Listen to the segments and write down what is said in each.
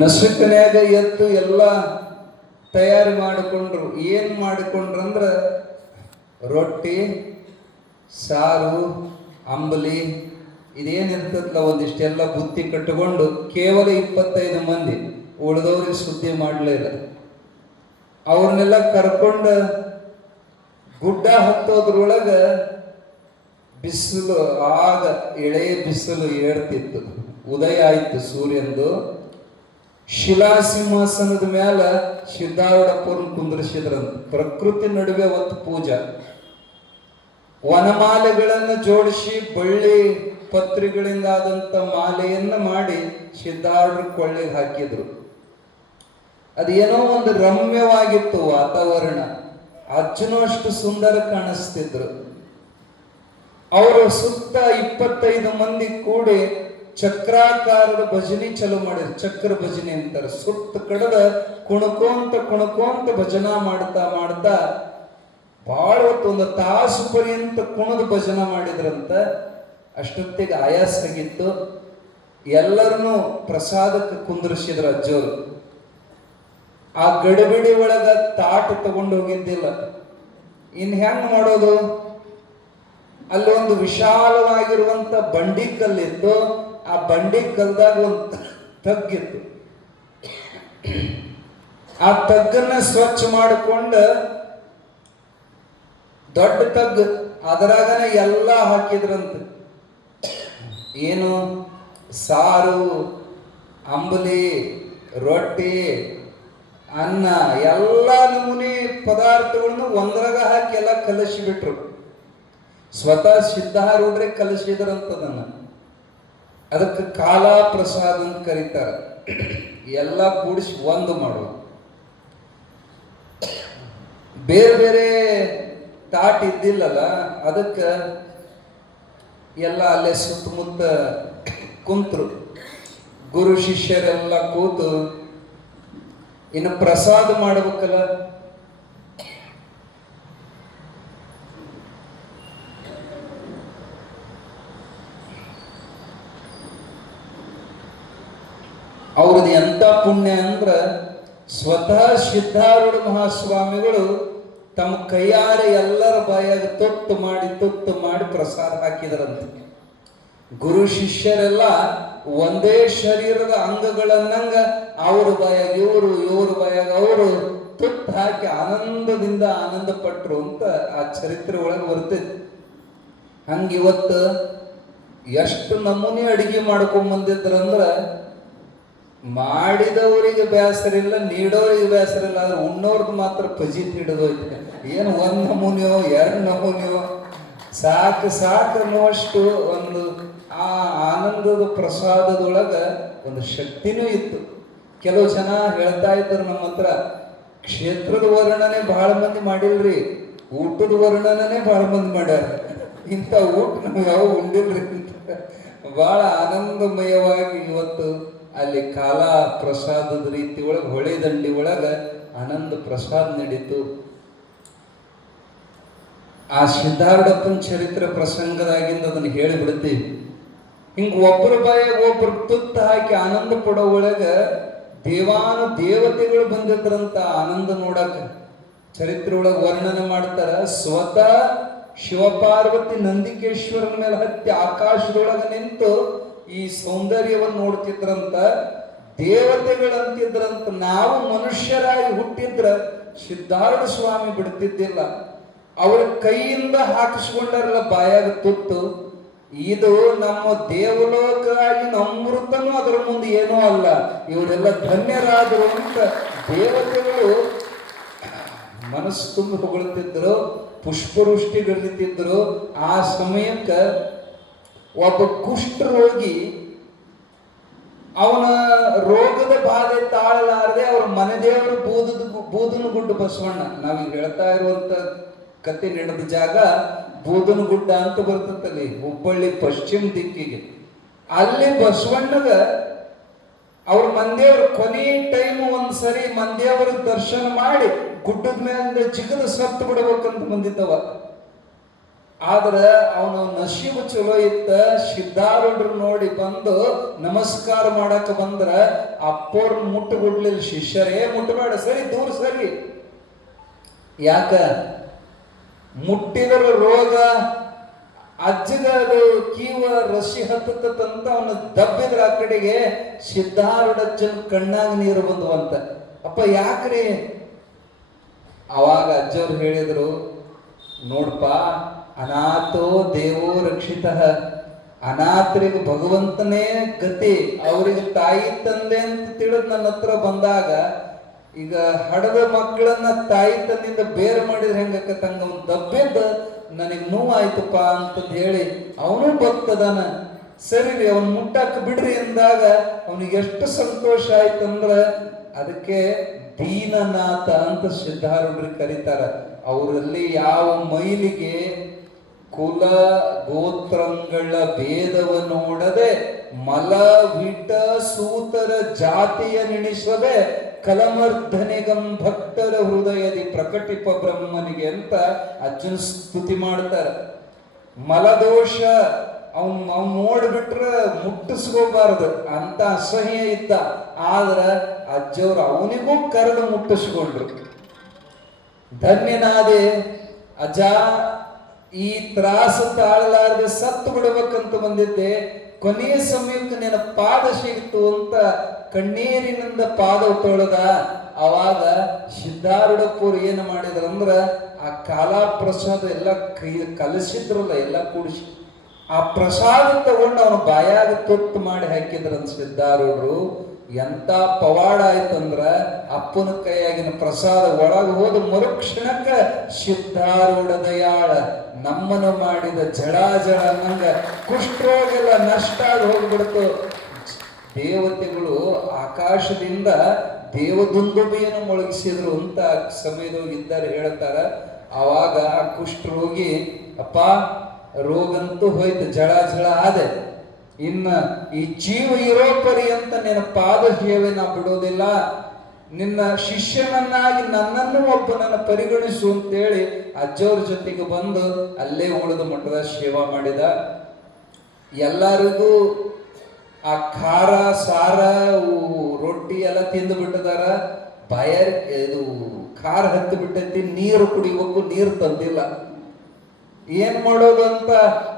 ನಸುಕನ್ಯಾಗ ಎದ್ದು ಎಲ್ಲ ತಯಾರಿ ಮಾಡಿಕೊಂಡ್ರು. ಏನು ಮಾಡಿಕೊಂಡ್ರಂದ್ರ ರೊಟ್ಟಿ, ಸಾರು, ಅಂಬಲಿ ಇದೇನಿರ್ತದಲ್ಲ ಒಂದಿಷ್ಟೆಲ್ಲ ಬುತ್ತಿ ಕಟ್ಟಿಕೊಂಡು ಕೇವಲ 25 ಮಂದಿ, ಉಳಿದವ್ರಿಗೆ ಸುದ್ದಿ ಮಾಡಲೇ ಇಲ್ಲ. ಅವ್ರನ್ನೆಲ್ಲ ಕರ್ಕೊಂಡು ಗುಡ್ಡ ಹತ್ತೋದ್ರೊಳಗ ಬಿಸಿಲು, ಆಗ ಎಳೆ ಬಿಸಿಲು ಏರ್ತಿತ್ತು. ಉದಯ ಆಯ್ತು ಸೂರ್ಯಂದು. ಶಿಲಾಸಿಂಹಾಸನದ ಮ್ಯಾಲ ಸಿದ್ಧಾರೂಢಪ್ಪನ ಕುಂದ್ರಿಸಿದ್ರಂತ. ಪ್ರಕೃತಿ ನಡುವೆ ಒಂದು ಪೂಜಾ, ವನಮಾಲೆಗಳನ್ನು ಜೋಡಿಸಿ ಬಳ್ಳಿ ಪತ್ರಿಗಳಿಂದ ಆದಂತ ಮಾಲೆಯನ್ನ ಮಾಡಿ ಸಿದ್ಧಾರೂಢರ ಕೊಳ್ಳೆಗೆ ಹಾಕಿದ್ರು. ಅದೇನೋ ಒಂದು ರಮ್ಯವಾಗಿತ್ತು ವಾತಾವರಣ. ಅಜ್ಜನೂ ಅಷ್ಟು ಸುಂದರ ಕಾಣಿಸ್ತಿದ್ರು. ಅವರು ಸುತ್ತ 25 ಮಂದಿ ಕೂಡಿ ಚಕ್ರಾಕಾರದ ಭಜನೆ ಚಲೋ ಮಾಡಿದ್ರು. ಚಕ್ರ ಭಜನೆ ಅಂತಾರೆ. ಸುತ್ತ ಕಡದ ಕುಣಕೋಂತ ಭಜನಾ ಮಾಡ್ತಾ ಮಾಡ್ತಾ ಬಹಳ ಹೊತ್ತು, 1 ತಾಸು ಪರ್ಯಂತ ಕುಣದು ಭಜನಾ ಮಾಡಿದ್ರಂತ. ಅಷ್ಟೊತ್ತಿಗೆ ಆಯಾಸ ಆಗಿತ್ತು. ಎಲ್ಲರನ್ನೂ ಪ್ರಸಾದಕ್ಕೆ ಕುಂದ್ರಿಸಿದ್ರು ಅಜ್ಜವರು. ಆ ಗಡಿಬಿಡಿ ಒಳಗ ತಾಟ ತಗೊಂಡು ಹೋಗಿದ್ದಿಲ್ಲ. ಇನ್ ಹೆಂಗ್ ಮಾಡೋದು? ಅಲ್ಲಿ ಒಂದು ವಿಶಾಲವಾಗಿರುವಂತ ಬಂಡಿ ಕಲ್ಲಿತ್ತು. ಆ ಬಂಡಿ ಕಲ್ದಾಗ ಒಂದು ತಗ್ಗಿತ್ತು. ಆ ತಗ್ಗನ್ನ ಸ್ವಚ್ಛ ಮಾಡಿಕೊಂಡ ದೊಡ್ಡ ತಗ್ಗು, ಅದರಾಗನ ಎಲ್ಲ ಹಾಕಿದ್ರಂತ. ಏನು ಸಾರು, ಅಂಬಲಿ, ರೊಟ್ಟಿ, ಅನ್ನ, ಎಲ್ಲ ನಮೂನಿ ಪದಾರ್ಥಗಳನ್ನು ಒಂದ್ರಾಗ ಹಾಕಿ ಎಲ್ಲ ಕಲಸಿಬಿಟ್ರು. ಸ್ವತಃ ಸಿದ್ಧಾರೂಢರೇ ಕಲಿಸಿದ್ರಂತದನ್ನ. ಅದಕ್ಕೆ ಕಾಲಾ ಪ್ರಸಾದ ಅಂತ ಕರೀತಾರೆ. ಎಲ್ಲ ಕೂಡಿಸಿ ಒಂದು ಮಾಡೋದು. ಬೇರೆ ಬೇರೆ ತಾಟ್ ಇದ್ದಿಲ್ಲಲ್ಲ, ಅದಕ್ಕೆ ಎಲ್ಲ ಅಲ್ಲೇ ಸುತ್ತಮುತ್ತ ಕುಂತರು. ಗುರು ಶಿಷ್ಯರೆಲ್ಲ ಕೂತು ಇನ್ನು ಪ್ರಸಾದ ಮಾಡ್ಬೇಕಲ್ಲ. ಅವ್ರದ್ದು ಎಂತ ಪುಣ್ಯ ಅಂದ್ರ, ಸ್ವತಃ ಸಿದ್ಧಾರೂಢ ಮಹಾಸ್ವಾಮಿಗಳು ತಮ್ಮ ಕೈಯಾರೆ ಎಲ್ಲರ ಬಾಯಾಗ ತುತ್ತು ಮಾಡಿ ಪ್ರಸಾದ ಹಾಕಿದರಂತೆ. ಗುರು ಶಿಷ್ಯರೆಲ್ಲ ಒಂದೇ ಶರೀರದ ಅಂಗಗಳನ್ನಂಗ ಅವ್ರ ಬಾಯಾಗ ಇವ್ರ ಬಾಯಾಗ ಅವರು ತುತ್ತು ಹಾಕಿ ಆನಂದದಿಂದ ಆನಂದ ಪಟ್ರು ಅಂತ ಆ ಚರಿತ್ರೆ ಒಳಗೆ ಬರ್ತೈತಿ. ಹಂಗಿವತ್ತು ಎಷ್ಟು ನಮೂನೆ ಅಡಿಗೆ ಮಾಡ್ಕೊಂಡ್ ಬಂದಿದ್ರಂದ್ರ, ಮಾಡಿದವರಿಗೆ ಬೇಸರ ಇಲ್ಲ, ನೀಡೋರಿಗೆ ಬೇಸರ ಇಲ್ಲ, ಆದ್ರೆ ಉಣ್ಣೋರ್ದು ಮಾತ್ರ ಪಜೀತ್ ಹಿಡಿದೋಯ್ತು. ಏನು 1 ನಮೂನೆಯೋ 2 ನಮೂನೆಯೋ ಸಾಕು ಅನ್ನುವಷ್ಟು ಒಂದು ಆ ಆನಂದದ ಪ್ರಸಾದದೊಳಗ ಒಂದು ಶಕ್ತಿನೂ ಇತ್ತು. ಕೆಲವು ಜನ ಹೇಳ್ತಾ ಇದ್ರು ನಮ್ಮ ಹತ್ರ, ಕ್ಷೇತ್ರದ ವರ್ಣನೆ ಬಹಳ ಮಂದಿ ಮಾಡಿಲ್ರಿ, ಊಟದ ವರ್ಣನೆ ಬಹಳ ಮಂದಿ ಮಾಡ್ಯಾರ. ಇಂಥ ಊಟ ನಾವು ಯಾವ ಉಂಡಿಲ್ರಿ ಅಂತ ಬಹಳ ಆನಂದಮಯವಾಗಿ ಇವತ್ತು ಅಲ್ಲಿ ಕಾಲಾ ಪ್ರಸಾದದ ರೀತಿ ಒಳಗೆ ಹೊಳೆ ದಂಡಿ ಒಳಗ ಆನಂದ ಪ್ರಸಾದ ನಡೀತು. ಆ ಸಿದ್ಧಾರೂಢಪ್ಪನ ಚರಿತ್ರೆ ಪ್ರಸಂಗದಾಗಿಂದ ಅದನ್ನು ಹೇಳಿಬಿಡ್ತೀವಿ. ಹಿಂಗ ಒಬ್ಬರ ಬಾಯಾಗ ಒಬ್ಬರು ತುತ್ತ ಹಾಕಿ ಆನಂದ ಪಡೋ ಒಳಗ ದೇವಾನು ದೇವತೆಗಳು ಬಂದಿದ್ರಂತ ಆನಂದ ನೋಡಕ. ಚರಿತ್ರೆ ಒಳಗೆ ವರ್ಣನೆ ಮಾಡ್ತಾರ. ಸ್ವತಃ ಶಿವಪಾರ್ವತಿ ನಂದಿಕೇಶ್ವರನ ಮೇಲೆ ಹತ್ತಿ ಆಕಾಶದೊಳಗ ನಿಂತು ಈ ಸೌಂದರ್ಯವನ್ನು ನೋಡ್ತಿದ್ರಂತ. ದೇವತೆಗಳಂತಿದ್ರಂತ. ನಾವು ಮನುಷ್ಯರಾಗಿ ಹುಟ್ಟಿದ್ರ ಸಿದ್ಧಾರೂಢ ಸ್ವಾಮಿ ಬಿಡ್ತಿದ್ದಿಲ್ಲ. ಅವರ ಕೈಯಿಂದ ಹಾಕಿಸ್ಕೊಂಡಾರಲ್ಲ ಬಾಯಾಗ ತುತ್ತು. ಇದು ನಮ್ಮ ದೇವಲೋಕ ಆಗಿನ ಅಮೃತನೂ ಅದರ ಮುಂದೆ ಏನೂ ಅಲ್ಲ. ಇವರೆಲ್ಲ ಧನ್ಯರಾದರು ಅಂತ ದೇವತೆಗಳು ಮನಸ್ಸು ತುಂಬ ಹೊಗಳ್ತಿದ್ರು, ಪುಷ್ಪವೃಷ್ಟಿಗಳಿತಿದ್ರು. ಆ ಸಮಯಕ್ಕೆ ಒಬ್ಬ ಕುಷ್ಠರೋಗಿ ಅವನ ರೋಗದ ಬಾಧೆ ತಾಳಲಾರದೆ ಅವ್ರ ಮನೆ ದೇವರು ಬೂದನಗುಡ್ಡ ಬಸವಣ್ಣ, ನಾವೀಗ ಹೇಳ್ತಾ ಇರುವಂತ ಕತೆ ನಡೆದ ಜಾಗ ಬೂದನಗುಡ್ಡ ಅಂತ ಬರ್ತದಲ್ಲಿ, ಹುಬ್ಬಳ್ಳಿ ಪಶ್ಚಿಮ ದಿಕ್ಕಿಗೆ. ಅಲ್ಲಿ ಬಸವಣ್ಣಗ ಅವ್ರ ಮಂದಿಯವ್ರ ಕೊನೆ ಟೈಮ್ ಒಂದ್ಸರಿ ಮಂದಿಯವ್ರ ದರ್ಶನ ಮಾಡಿ ಗುಡ್ಡದ ಮೇಲೆ ಜಿಗದ ಸತ್ತು ಬಿಡ್ಬೇಕಂತ ಬಂದಿದ್ದವ. ಆದ್ರ ಅವನು ನಶೀಬು ಚಲೋ ಇತ್ತ. ಸಿದ್ಧಾರೂಢರು ನೋಡಿ ಬಂದು ನಮಸ್ಕಾರ ಮಾಡಕ್ ಬಂದ್ರ ಅಪ್ಪೋರ್ ಮುಟ್ಟುಬಿಡ್ಲಿಲ್ಲ. ಶಿಷ್ಯರೇ ಮುಟ್ಟಬೇಡ, ಸರಿ ದೂರ ಸರಿ. ಯಾಕ ಮುಟ್ಟಿದ್ರ ರೋಗ, ಅಜ್ಜಗ ಅದು ಕೀವ ರಶಿ ಹತ್ತಂತ ಅವನು ದಬ್ಬಿದ್ರ ಆ ಕಡೆಗೆ. ಸಿದ್ಧಾರೂಢಜ್ಜನ ಕಣ್ಣಾಗ ನೀರು ಬಂದುವಂತ. ಅಪ್ಪ ಯಾಕ್ರಿ? ಅವಾಗ ಅಜ್ಜವ್ರು ಹೇಳಿದ್ರು, ನೋಡ್ಪ, ಅನಾಥೋ ದೇವೋ ರಕ್ಷಿತ. ಅನಾಥರಿಗೆ ಭಗವಂತನೇ ಗತಿ. ಅವ್ರಿಗೆ ತಾಯಿ ತಂದೆ ಅಂತ ತಿಳಿದ್ ನನ್ನ ಹತ್ರ ಬಂದಾಗ, ಈಗ ಹಡದ ಮಕ್ಕಳನ್ನ ತಾಯಿ ತಂದೆಯಿಂದ ಬೇರೆ ಮಾಡಿದ್ರೆ ಹೆಂಗಕ್ಕಂಗ ಅವ್ನು ದಬ್ಬಿದ್ದ ನನಗೆ ನೋವಾಯ್ತಪ್ಪ ಅಂತಂದು ಹೇಳಿ ಅವನು ಭಕ್ತದಾನ. ಸರಿ ರೀ, ಅವನ್ ಮುಟ್ಟಕ್ಕೆ ಬಿಡ್ರಿ ಎಂದಾಗ ಅವನಿಗೆ ಎಷ್ಟು ಸಂತೋಷ ಆಯ್ತಂದ್ರ ಅದಕ್ಕೆ ದೀನನಾಥ ಅಂತ ಸಿದ್ಧಾರೂಢರು ಕರೀತಾರ. ಅವರಲ್ಲಿ ಯಾವ ಮೈಲಿಗೆ ಕುಲ ಗೋತ್ರಗಳ ಭೇದವ ನೋಡದೆ, ಮಲ ವಿಟ ಸೂತರ ಜಾತಿಯ ನೆನೆಸದೆ, ಕಲಮರ್ಧನಿಗಂ ಭಕ್ತರ ಹೃದಯದಿ ಪ್ರಕಟಿಪ ಬ್ರಹ್ಮನಿಗೆ ಅಂತ ಅಜ್ಜನ ಸ್ತುತಿ ಮಾಡ್ತಾರೆ. ಮಲದೋಷ ಅವನ್ ನೋಡ್ಬಿಟ್ರ ಮುಟ್ಟಿಸ್ಕೋಬಾರದು ಅಂತ ಅಸಹ್ಯ ಇದ್ದ. ಆದ್ರ ಅಜ್ಜವ್ರು ಅವನಿಗೂ ಕರೆದು ಮುಟ್ಟಿಸ್ಕೊಂಡ್ರು. ಧನ್ಯನಾದೆ ಅಜ್ಜ, ಈ ತ್ರಾಸ ತಾಳಲಾರದೆ ಸತ್ತು ಬಿಡಬೇಕಂತ ಬಂದಿದ್ದೆ, ಕೊನೆಯ ಸಮಯಕ್ಕೆ ನಿನ್ನ ಪಾದ ಸಿಗ್ತು ಅಂತ ಕಣ್ಣೀರಿನಿಂದ ಪಾದ ತೊಳೆದ. ಅವಾಗ ಸಿದ್ಧಾರೂಢಪ್ಪರು ಏನು ಮಾಡಿದ್ರಂದ್ರ, ಆ ಕಾಲಾ ಪ್ರಸಾದ ಎಲ್ಲ ಕಲಸಿದ್ರಲ್ಲ, ಎಲ್ಲ ಕೂಡಿಸಿ ಆ ಪ್ರಸಾದ ತಗೊಂಡು ಅವನ ಬಾಯಾಗ ತೊತ್ತು ಮಾಡಿ ಹಾಕಿದ್ರಂತ ಸಿದ್ಧಾರೂಢರು. ಎಂತ ಪವಾಡ ಆಯ್ತಂದ್ರ, ಅಪ್ಪನ ಕೈಯಾಗಿನ ಪ್ರಸಾದ ಒಳಗೆ ಹೋದ ಮರುಕ್ಷಣಕ್ಕ ಸಿದ್ಧಾರೂಢ ದಯಾಳ ನಮ್ಮನ್ನು ಮಾಡಿದ ಜಳಾಜಳ ಅನ್ನಂಗ ಕುಷ್ಠರೋಗೆಲ್ಲ ನಷ್ಟ ಆಗಿ ಹೋಗ್ಬಿಡ್ತು. ದೇವತೆಗಳು ಆಕಾಶದಿಂದ ದೇವದುಂದುಬಿಯನ್ನು ಮೊಳಗಿಸಿದ್ರು ಅಂತ ಸಮಯದೊಳಗೆ ಇದ್ದಾರೆ ಹೇಳ್ತಾರ. ಆವಾಗ ಆ ಕುಷ್ಠರೋಗಿ, ಅಪ್ಪ ರೋಗಂತೂ ಹೋಯ್ತು, ಜಳ ಆದೆ, ಇನ್ನ ಈ ಜೀವ ಇರೋ ಪರ್ಯಂತ ನಿನ್ನ ಪಾದ ಸೇವೆ ನಾ ಬಿಡೋದಿಲ್ಲ, ನಿನ್ನ ಶಿಷ್ಯನನ್ನಾಗಿ ನನ್ನನ್ನು ಒಬ್ಬನನ್ನ ಪರಿಗಣಿಸು ಅಂತೇಳಿ ಅಜ್ಜವ್ರ ಜೊತೆಗೆ ಬಂದು ಅಲ್ಲೇ ಉಳಿದು ಮಠದ ಸೇವಾ ಮಾಡಿದ. ಎಲ್ಲರಿಗೂ ಆ ಖಾರ ಸಾರ ರೊಟ್ಟಿ ಎಲ್ಲ ತಿಂದು ಬಿಟ್ಟಿದಾರ. ಇದು ಖಾರ ಹತ್ತಿ ಬಿಟ್ಟೈತಿ, ನೀರು ಕುಡಿಬೇಕು, ನೀರು ತಂದಿಲ್ಲ. ಏನ್ ಮಾಡೋದು ಅಂತ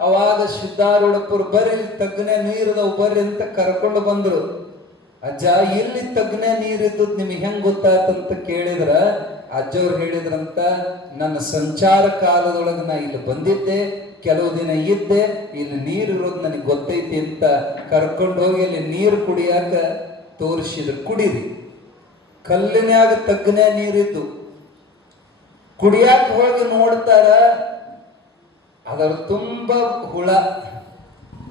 ಅವಾಗ ಸಿದ್ಧಾರೂಢಪ್ಪರು ಬರ್ರಿ ತಗ್ನೆ ನೀರಿದವು ಬರ್ರಿ ಅಂತ ಕರ್ಕೊಂಡು ಬಂದ್ರು. ಅಜ್ಜ, ಇಲ್ಲಿ ತಗ್ನೆ ನೀರಿದ್ದು ನಿಮಗೆ ಹೆಂಗ್ ಗೊತ್ತಾಯ್ತಂತ ಕೇಳಿದ್ರ ಅಜ್ಜವ್ರು ಹೇಳಿದ್ರಂತ, ನನ್ನ ಸಂಚಾರ ಕಾಲದೊಳಗೆ ನಾ ಇಲ್ಲಿ ಬಂದಿದ್ದೆ, ಕೆಲವು ದಿನ ಇದ್ದೆ, ಇಲ್ಲಿ ನೀರಿರೋದು ನನಗೆ ಗೊತ್ತೈತಿ ಅಂತ ಕರ್ಕೊಂಡು ಹೋಗಿ ಇಲ್ಲಿ ನೀರು ಕುಡಿಯಾಕ ತೋರಿಸಿದ್ರು. ಕುಡೀರಿ, ಕಲ್ಲಿನ್ಯಾಗ ತಗ್ನೆ ನೀರಿದ್ದು. ಕುಡಿಯಾಕ ಹೋಗಿ ನೋಡ್ತಾರ, ಅದರ ತುಂಬಾ ಹುಳ.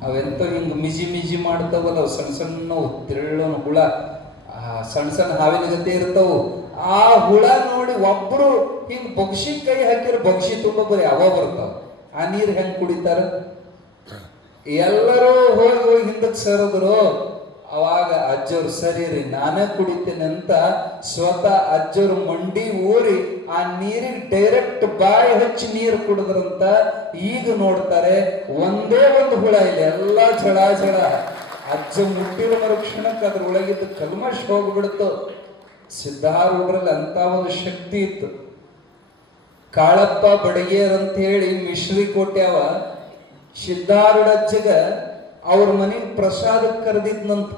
ಅವೆಂತ ಹಿಂಗ ಮಿಜಿ ಮಿಜಿ ಮಾಡ್ತಾವಲ್ಲ, ಅವು ಸಣ್ಣ ಸಣ್ಣ ತಿರುಳನ ಹುಳ, ಸಣ್ಣ ಸಣ್ಣ ಹಾವಿನ ಗತೆ ಇರ್ತಾವು. ಆ ಹುಳ ನೋಡಿ ಒಬ್ರು ಹಿಂಗ್ ಬಗ್ಸಿ ಕೈ ಹಾಕಿರ ಬಗ್ಸಿ ತುಂಬ ಬರೀ ಅವ ಬರ್ತಾವ. ಆ ನೀರು ಹೆಂಗ್ ಕುಡಿತಾರ? ಎಲ್ಲರೂ ಹೋಗಿ ಹೋಗಿ ಹಿಂದಕ್ಕೆ ಸರಿದ್ರು. ಅವಾಗ ಅಜ್ಜವ್ರು, ಸರಿ ರೀ ನಾನೇ ಕುಡಿತೇನೆ ಅಂತ ಸ್ವತಃ ಅಜ್ಜವ್ರು ಮಂಡಿ ಊರಿ ಆ ನೀರಿಗೆ ಡೈರೆಕ್ಟ್ ಬಾಯಿ ಹಚ್ಚಿ ನೀರು ಕುಡಿದ್ರಂತ. ಈಗ ನೋಡ್ತಾರೆ ಒಂದೇ ಒಂದು ಹುಳ ಇಲ್ಲ, ಎಲ್ಲ ಝಳ ಝಳ. ಅಜ್ಜ ಮುಟ್ಟಿದ ಮರುಕ್ಷಣಕ್ಕೆ ಅದ್ರ ಒಳಗಿದ್ದು ಕಲ್ಮಶ ಹೋಗ್ಬಿಡ್ತು. ಸಿದ್ಧಾರೂಢರಲ್ಲಿ ಅಂತ ಒಂದು ಶಕ್ತಿ ಇತ್ತು. ಕಾಳಪ್ಪ ಬಡಗೇರ್ ಅಂತ ಹೇಳಿ ಮಿಶ್ರಿ ಕೊಟ್ಯಾವ. ಸಿದ್ಧಾರೂಢ ಅಜ್ಜಗ ಅವ್ರ ಮನೆಗೆ ಪ್ರಸಾದ ಕರೆದಿದ್ನಂತ.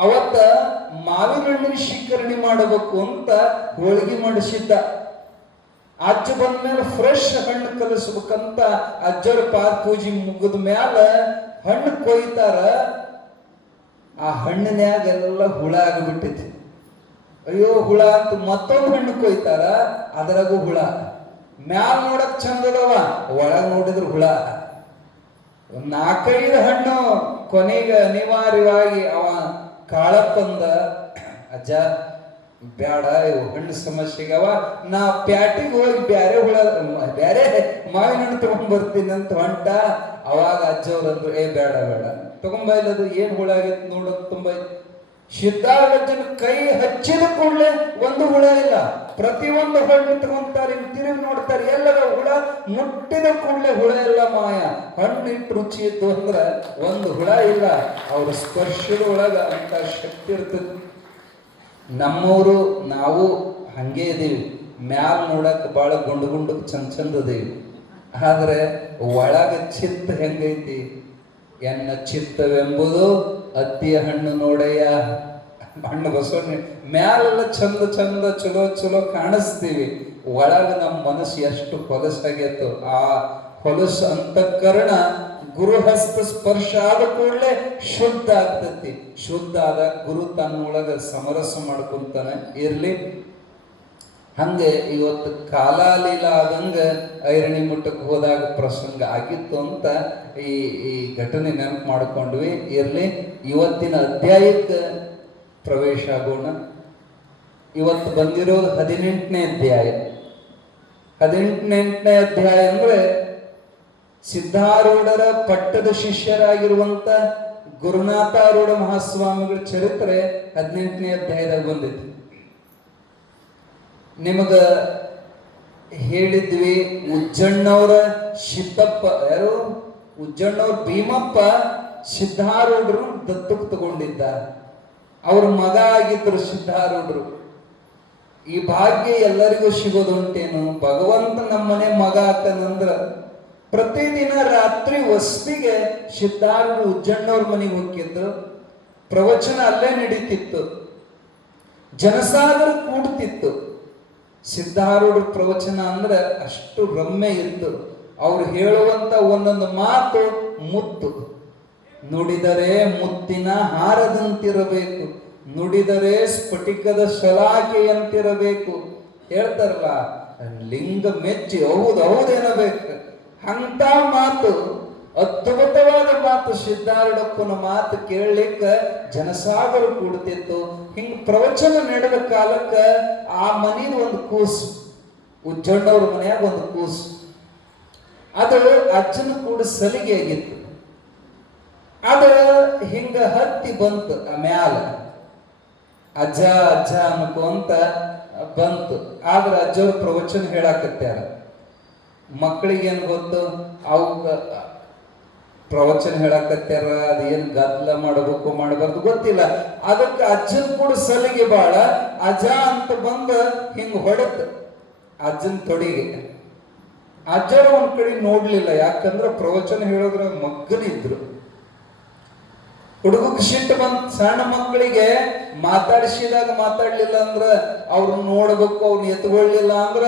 ಅವತ್ತ ಮಾವಿನ ಹಣ್ಣಿನ ಶೇಖರಣೆ ಮಾಡಬೇಕು ಅಂತ ಹೋಳಿಗೆ ಮಾಡಿಸಿದ್ದ. ಅಜ್ಜ ಬಂದ್ಮೇಲೆ ಫ್ರೆಶ್ ಹಣ್ಣು ಕಲಿಸ್ಬೇಕಂತ ಅಜ್ಜರ ಪಾದ ಪೂಜೆ ಮುಗಿದ ಮ್ಯಾಲ ಹಣ್ಣು ಕೊಯ್ತಾರ. ಆ ಹಣ್ಣಿನ್ಯಾಗ ಎಲ್ಲ ಹುಳ ಆಗಿಬಿಟ್ಟೈತಿ. ಅಯ್ಯೋ ಹುಳ ಅಂತ ಮತ್ತೊಂದು ಹಣ್ಣು ಕೊಯ್ತಾರ, ಅದರಾಗೂ ಹುಳ. ಮ್ಯಾಲ ನೋಡಕ್ ಚಂದದವ, ಒಳಗ್ ನೋಡಿದ್ರು ಹುಳ. 4-5 ಹಣ್ಣು ಕೊನೆಗೆ ಅನಿವಾರ್ಯವಾಗಿ ಅವ ಕಾಳಪ್ಪಂದ, ಅಜ್ಜ ಬ್ಯಾಡ, ಇವು ಹಣ್ಣು ಸಮಸ್ಯೆಗವ, ನಾ ಪ್ಯಾಟಿಗೆ ಹೋಗಿ ಬ್ಯಾರೆ ಮಾವಿನ ಹಣ್ಣು ತಗೊಂಡ್ ಬರ್ತೀನಿ ಅಂತ ಹೊಂಟ. ಅವಾಗ ಅಜ್ಜವ್ರಂದ್ರು, ಬೇಡ ಬೇಡ ತಗೊಂಬ, ಇಲ್ಲದು ಏನ್ ಹುಳ ಆಗಿತ್ತು ನೋಡೋದು ತುಂಬ. ಸಿದ್ಧಾರೂಢಜ್ಜನ ಕೈ ಹಚ್ಚಿದ ಕೂಡಲೇ ಒಂದು ಹುಳ ಇಲ್ಲ. ಪ್ರತಿಯೊಂದು ಹಣ್ಣು ತಗೊಂತಾರೆ, ತಿರುಗಿ ನೋಡ್ತಾರೆ, ಎಲ್ಲರ ಹುಳ ಮುಟ್ಟಿದ ಕೂಡಲೇ ಹುಳ ಎಲ್ಲ ಮಾಯ. ಹಣ್ಣಿಟ್ಟು ರುಚಿ ಇತ್ತು ಅಂದ್ರ ಒಂದು ಹುಳ ಇಲ್ಲ. ಅವ್ರ ಸ್ಪರ್ಶದ ಒಳಗ ಅಂತ ಶಕ್ತಿ ಇರ್ತದೆ. ನಮ್ಮವರು ನಾವು ಹಂಗೆ ಇದೀವಿ. ಮ್ಯಾಲ ನೋಡಕ್ ಬಹಳ ಗುಂಡು ಗುಂಡು ಚಂದ ಅದೇವಿ. ಆದ್ರೆ ಒಳಗ ಚಿತ್ತ ಹೆಂಗೈತಿ? ಎನ್ನ ಚಿತ್ತವೆಂಬುದು ಅತ್ತಿಯ ಹಣ್ಣು ನೋಡಯ್ಯ. ಹಣ್ಣು ಬಸವಣ್ಣ ಮ್ಯಾಲೆಲ್ಲ ಚಂದ ಚಂದ ಚಲೋ ಚಲೋ ಕಾಣಿಸ್ತೀವಿ, ಒಳಗ ನಮ್ಮ ಮನಸ್ಸು ಎಷ್ಟು ಹೊಲಸಾಗೈತೋ ಆ ಹೊಲಸು ಅಂತಃಕರಣ ಗುರುಹಸ್ತ ಸ್ಪರ್ಶ ಆದ ಕೂಡಲೇ ಶುದ್ಧ ಆಗ್ತತಿ. ಶುದ್ಧ ಆದ ಗುರು ತನ್ನೊಳಗ ಸಮರಸ ಮಾಡ್ಕೊಂತಾನೆ. ಇರ್ಲಿ, ಹಂಗೆ ಇವತ್ತು ಕಾಲಾಲೀಲ ಆದಂಗ ಐರಣಿ ಮುಟ್ಟಕ್ಕೆ ಹೋದಾಗ ಪ್ರಸಂಗ ಆಗಿತ್ತು ಅಂತ ಈ ಘಟನೆ ನೆನಪು ಮಾಡಿಕೊಂಡ್ವಿ. ಇರ್ಲಿ, ಇವತ್ತಿನ ಅಧ್ಯಾಯಕ್ಕೆ ಪ್ರವೇಶ ಆಗೋಣ. ಇವತ್ತು ಬಂದಿರೋದು 18ನೇ ಅಧ್ಯಾಯ. 18ನೇ ಅಧ್ಯಾಯ ಅಂದ್ರೆ ಸಿದ್ಧಾರೂಢರ ಪಟ್ಟದ ಶಿಷ್ಯರಾಗಿರುವಂತ ಗುರುನಾಥಾರೂಢ ಮಹಾಸ್ವಾಮಿಗಳ ಚರಿತ್ರೆ 18ನೇ ಅಧ್ಯಾಯದಾಗ ಬಂದಿತ್ತು. ನಿಮಗ ಹೇಳಿದ್ವಿ, ಉಜ್ಜಣ್ಣವರ ಸಿದ್ದಪ್ಪ, ಯಾರು ಉಜ್ಜಣ್ಣವ್ರ ಭೀಮಪ್ಪ ಸಿದ್ಧಾರೂಢರು ದತ್ತಕ್ಕೆ ತಗೊಂಡಿದ್ದ. ಅವ್ರ ಮಗ ಆಗಿದ್ರು ಸಿದ್ಧಾರೂಢರು. ಈ ಭಾಗ್ಯ ಎಲ್ಲರಿಗೂ ಸಿಗೋದುಂಟೇನು? ಭಗವಂತ ನಮ್ಮನೆ ಮಗ ಆತನಂದ್ರ ಪ್ರತಿದಿನ ರಾತ್ರಿ ವಸ್ತಿಗೆ ಸಿದ್ಧಾರೂಢರು ಉಜ್ಜಣ್ಣವ್ರ ಮನೆಗೆ ಹೋಗಿದ್ರು. ಪ್ರವಚನ ಅಲ್ಲೇ ನಡೀತಿತ್ತು, ಜನಸಾಗರ ಕೂಡ್ತಿತ್ತು. ಸಿದ್ಧಾರೂಢ ಪ್ರವಚನ ಅಂದ್ರೆ ಅಷ್ಟು ರಮ್ಯ ಇತ್ತು. ಅವ್ರು ಹೇಳುವಂತ ಒಂದೊಂದು ಮಾತು ಮುತ್ತು. ನುಡಿದರೆ ಮುತ್ತಿನ ಹಾರದಂತಿರಬೇಕು, ನುಡಿದರೆ ಸ್ಫಟಿಕದ ಶಲಾಕೆಯಂತಿರಬೇಕು ಹೇಳ್ತಾರಲ್ಲ. ಲಿಂಗ ಮೆಚ್ಚಿ ಹೌದು ಹೌದೇನಬೇಕು. ಅಂತ ಮಾತು, ಅದ್ಭುತವಾದ ಮಾತು. ಸಿದ್ಧಾರೂಢಪ್ಪನ ಮಾತು ಕೇಳಲಿಕ್ಕ ಜನಸಾಗರ ಕೂಡ್ತಿತ್ತು. ಹಿಂಗ ಪ್ರವಚನ ನಡೆದ ಕಾಲಕ್ಕ ಆ ಮನೆಯ ಒಂದು ಕೂಸು, ಉಜ್ಜಣ್ಣವ್ರ ಮನೆಯಾಗ ಒಂದು ಕೂಸು, ಅದು ಅಜ್ಜನ ಕೂಡ ಸಲಿಗೆ ಆಗಿತ್ತು. ಅದು ಹಿಂಗ ಹತ್ತಿ ಬಂತು ಆ ಮ್ಯಾಲ, ಅಜ್ಜ ಅಜ್ಜ ಅನ್ಕೊಂತ ಬಂತು. ಆದ್ರೆ ಅಜ್ಜವ್ರ ಪ್ರವಚನ ಹೇಳಾಕತ್ಯಾರ. ಮಕ್ಕಳಿಗೇನು ಗೊತ್ತು, ಅವಕ್ಕ ಪ್ರವಚನ ಹೇಳಾಕತ್ಯಾರ, ಅದೇನು ಗದ್ದಲ ಮಾಡಬೇಕು ಮಾಡಬಾರ್ದು ಗೊತ್ತಿಲ್ಲ. ಅದಕ್ಕೆ ಅಜ್ಜನ್ ಕೂಡ ಸಲಿಗೆ ಬಾಳ. ಅಜ್ಜ ಅಂತ ಬಂದ ಹಿಂಗ ಹೊಡೆತ ಅಜ್ಜನ್ ತೊಡಿಗೆ. ಅಜ್ಜರ ಒಂದ್ ಕಡೆ ನೋಡ್ಲಿಲ್ಲ, ಯಾಕಂದ್ರ ಪ್ರವಚನ ಹೇಳೋದ್ರ ಮಗ್ಗನಿದ್ರು. ಹುಡುಗಕ್ಕೆ ಸಿಟ್ಟು ಬಂತ. ಸಣ್ಣ ಮಕ್ಕಳಿಗೆ ಮಾತಾಡಿಸಿದಾಗ ಮಾತಾಡ್ಲಿಲ್ಲ ಅಂದ್ರ ಅವ್ರನ್ನ ನೋಡ್ಬೇಕು, ಅವ್ರನ್ನ ಎತ್ಕೊಳ್ಳಿಲ್ಲ ಅಂದ್ರ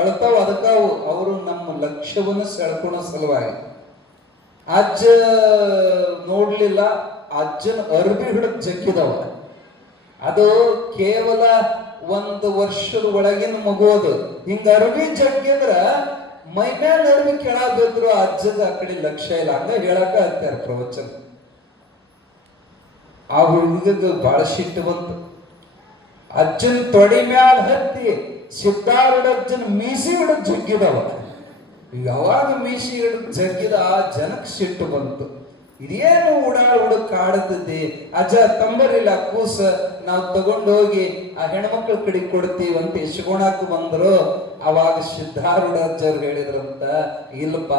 ಅಳ್ತಾವ. ಅದಕ್ಕಾವು ಅವರು ನಮ್ಮ ಲಕ್ಷ್ಯವನ್ನು ಸೆಳ್ಕೊಳೋ ಸಲುವಾಗಿ. ಅಜ್ಜ ನೋಡ್ಲಿಲ್ಲ, ಅಜ್ಜನ ಅರ್ಬಿ ಹಿಡಿದು ಜಗ್ಗಿದವ. ಅದು ಕೇವಲ 1 ವರ್ಷದ ಒಳಗಿನ ಮಗು. ಅದು ಹಿಂಗ ಅರ್ಬಿ ಜಗ್ಗಿದ್ರ ಮೈಮೇಲ ಅರ್ಬಿ ಕೆಳಗ್ ಬಿದ್ರು ಅಜ್ಜದ ಆ ಕಡೆ ಲಕ್ಷ್ಯ ಇಲ್ಲ. ಹಂಗ ಹೇಳಕ ಹತ್ತಾರ ಪ್ರವಚನ. ಆ ಹುಡುಗಿಗೆ ಬಹಳ ಸಿಟ್ಟು ಬಂತು. ಅಜ್ಜನ ತೊಡಿ ಮ್ಯಾಲ ಹತ್ತಿ ಸಿದ್ಧಾರೂಢ ಅಜ್ಜನ ಮೀಸಿ ಹಿಡಿದು ಜಗ್ಗಿದವ. ಯಾವಾಗ ಮೀಸಿ ಹಿಡಿದು ಜಗ್ಗಿದ ಆ ಜನಕ್ಕೆ ಸಿಟ್ಟು ಬಂತು. ಇದೇನು ಹುಡುಕ್ ಕಾಡತೈತಿ, ಅಜ್ಜ ತಂಬರಿಲ್ಲ ಕೂಸ, ನಾವು ತಗೊಂಡು ಹೋಗಿ ಆ ಹೆಣ್ಮಕ್ಳ ಕಡೆ ಕೊಡ್ತೀವಿ ಅಂತ ಇಸ್ಕೊಳಕ್ ಬಂದ್ರು. ಅವಾಗ ಸಿದ್ಧಾರೂಢ ಅಜ್ಜವ್ರು ಹೇಳಿದ್ರಂತ, ಇಲ್ಲಪ್ಪ,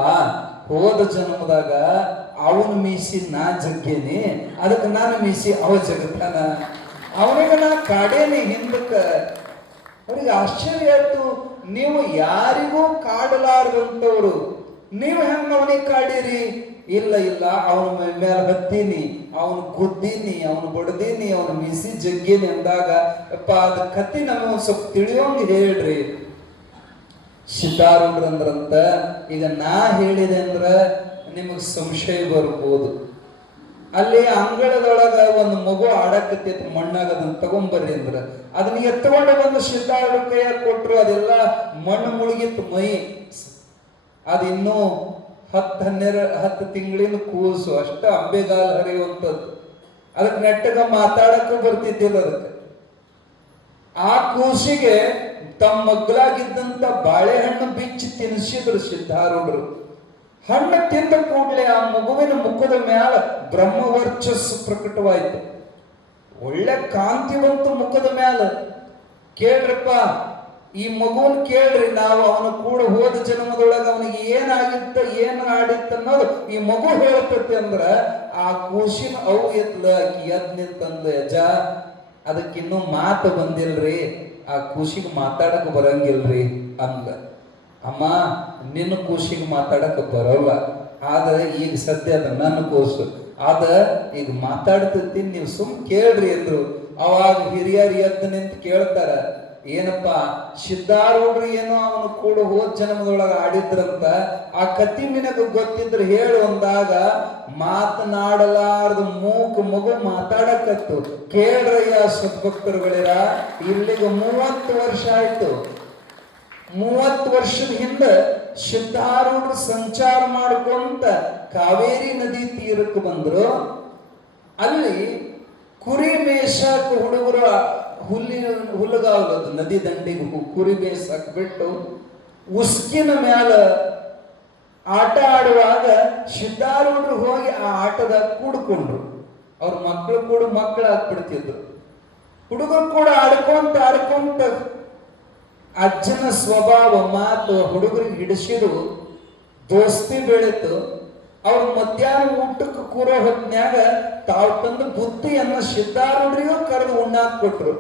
ಹೋದ ಜನ್ಮದಾಗ ಅವನ ಮೀಸಿ ನಾ ಜಗ್ಗೇನಿ, ಅದಕ್ಕೆ ನಾನು ಮೀಸಿ ಅವ ಜಗತ್ತಾನ, ಅವನಿಗೆ ನಾ ಕಾಡೇನಿ ಹಿಂದಕ್ಕ. ಅವ್ರಿಗೆ ಆಶ್ಚರ್ಯ ಆಯ್ತು. ನೀವು ಯಾರಿಗೂ ಕಾಡಲಾರ್ದಂಥವ್ರು, ನೀವು ಹೆಂಗ ಅವನಿಗೆ ಕಾಡಿರಿ? ಇಲ್ಲ ಇಲ್ಲ, ಅವನ ಮೇಲೆ ಹತ್ತೀನಿ, ಅವನು ಗುದ್ದೀನಿ, ಅವನು ಬಡ್ದೀನಿ, ಅವನು ಮೀಸಿ ಜಗ್ಗೀನಿ ಅಂದಾಗ, ಅಪ್ಪ ಅದ ಕತ್ತಿ ನಮಗೆ ಸ್ವಲ್ಪ ತಿಳಿಯೋಂಗ ಹೇಳ್ರಿ. ಸಿದ್ಧಾರೂಢರಂದ್ರಂತ, ಈಗ ನಾ ಹೇಳಿದೆ ಅಂದ್ರ ನಿಮಗ್ ಸಂಶಯ ಬರ್ಬೋದು. ಅಲ್ಲಿ ಅಂಗಳದೊಳಗ ಒಂದು ಮಗು ಆಡಕತ್ತಿತ್ತು ಮಣ್ಣಾಗ, ಅದನ್ನ ತಗೊಂಬರ್ರಿ ಅಂದ್ರ ಅದನ್ನ ಎತ್ಕೊಂಡು ಬಂದು ಸಿದ್ಧಾರೂಢ ಕೈಯಾಗ ಕೊಟ್ರು. ಅದೆಲ್ಲ ಮಣ್ಣು ಮುಳುಗಿತ್ತು ಮೈ. ಅದಿನ್ನೂ 10 ತಿಂಗಳಿನ ಕೂಸು, ಅಷ್ಟ ಅಂಬೆಗಾಲ ಹರಿಯುವಂಥದ್ದು. ಅದಕ್ಕೆ ನೆಟ್ಟಗ ಮಾತಾಡಕ್ಕೂ ಬರ್ತಿದ್ದಿಲ್ಲ ಅದಕ್ಕೆ. ಆ ಕೂಸಿಗೆ ತಮ್ಮ ಮಗ್ಲಾಗಿದ್ದಂತ ಬಾಳೆಹಣ್ಣು ಬಿಚ್ಚಿ ತಿನ್ನಿಸಿದ್ರು ಸಿದ್ಧಾರೂಢರು. ಹಣ್ಣು ತಿಂದ ಕೂಡಲೇ ಆ ಮಗುವಿನ ಮುಖದ ಮ್ಯಾಲ ಬ್ರಹ್ಮವರ್ಚಸ್ಸು ಪ್ರಕಟವಾಯಿತು. ಒಳ್ಳೆ ಕಾಂತಿ ಬಂತು ಮುಖದ ಮ್ಯಾಲ. ಕೇಳ್ರಪ್ಪ, ಈ ಮಗುವನ್ ಕೇಳ್ರಿ, ನಾವು ಅವನ ಕೂಡ ಹೋದ ಜನ್ಮದೊಳಗ ಅವನಿಗೆ ಏನಾಗಿತ್ತ ಏನ್ ಆಡಿತ್ತ ಅನ್ನೋದು ಈ ಮಗು ಹೇಳ್ತತಿ ಅಂದ್ರ ಆ ಕೂಸಿನ ಅವು ಎದ್ ನಿಂತಂದ, ಯಜ ಅದಕ್ಕಿನ್ನೂ ಮಾತು ಬಂದಿಲ್ರಿ, ಆ ಕೂಸಿಗೆ ಮಾತಾಡಕ್ ಬರಂಗಿಲ್ರಿ ಅಂದ. ಅಮ್ಮ, ನಿನ್ನ ಕೂಸಿಗೆ ಮಾತಾಡಕ್ ಬರೋಲ್ಲ, ಆದ್ರೆ ಈಗ ಸದ್ಯ ಅದ ನನ್ನ ಕೂಸು ಅದ ಈಗ ಮಾತಾಡ್ತತಿ, ನೀವು ಸುಮ್ ಕೇಳ್ರಿ ಅಂದ್ರು. ಅವಾಗ ಹಿರಿಯರು ಎದ್ದು ನಿಂತು ಕೇಳ್ತಾರ, ಏನಪ್ಪ ಸಿದ್ಧಾರೂಢರು ಏನೋ ಅವನು ಕೂಡ ಹೋದ ಜನ್ಮದೊಳಗ ಆಡಿದ್ರಂತ, ಆ ಕತಿ ನಿನಗ ಗೊತ್ತಿದ್ರೆ ಹೇಳು ಅಂದಾಗ ಮಾತನಾಡಲಾರ್ದು ಮೂಕ ಮಗು ಮಾತಾಡಕತ್ತು. ಕೇಳ್ರಯ್ಯ ಸದ್ಭಕ್ತರುಗಳಿರ, ಇಲ್ಲಿಗೆ 30 ವರ್ಷ ಆಯ್ತು. 30 ವರ್ಷದ ಹಿಂದೆ ಸಿದ್ಧಾರೂಢರು ಸಂಚಾರ ಮಾಡ್ಕೊಂತ ಕಾವೇರಿ ನದಿ ತೀರಕ್ಕೆ ಬಂದ್ರು. ಅಲ್ಲಿ ಕುರಿ ಮೇಷಕ್ ಹುಡುಗರು ಹುಲ್ಲುಗಾವಲದು ನದಿ ದಂಡಿಗೆ ಕುರಿ ಮೇಸಕ್ ಬಿಟ್ಟು ಉಸ್ಕಿನ ಮ್ಯಾಲ ಆಟ ಆಡುವಾಗ ಸಿದ್ಧಾರೂಢರು ಹೋಗಿ ಆ ಆಟದಾಗ ಕೂಡ್ಕೊಂಡ್ರು. ಅವ್ರ ಮಕ್ಕಳು ಕೂಡ ಮಕ್ಕಳಾಗ್ಬಿಡ್ತಿದ್ರು. ಹುಡುಗರು ಕೂಡ ಆಡ್ಕೊಂತ ಅಜ್ಜನ ಸ್ವಭಾವ ಮಾತು ಹುಡುಗರಿಗೆ ಹಿಡಿಸಿರು, ದೋಸ್ತಿ ಬೆಳೀತು. ಅವ್ರ ಮಧ್ಯಾಹ್ನ ಊಟಕ್ಕೆ ಕೂರೋ ಹೊತ್ನ್ಯಾಗ ತಾವು ತಂದು ಬುತ್ತಿಯನ್ನ ಸಿದ್ಧಾರೂಢರಿಗೂ ಕರೆದು ಉಣ್ಣಾಕ್ ಕೊಟ್ರು.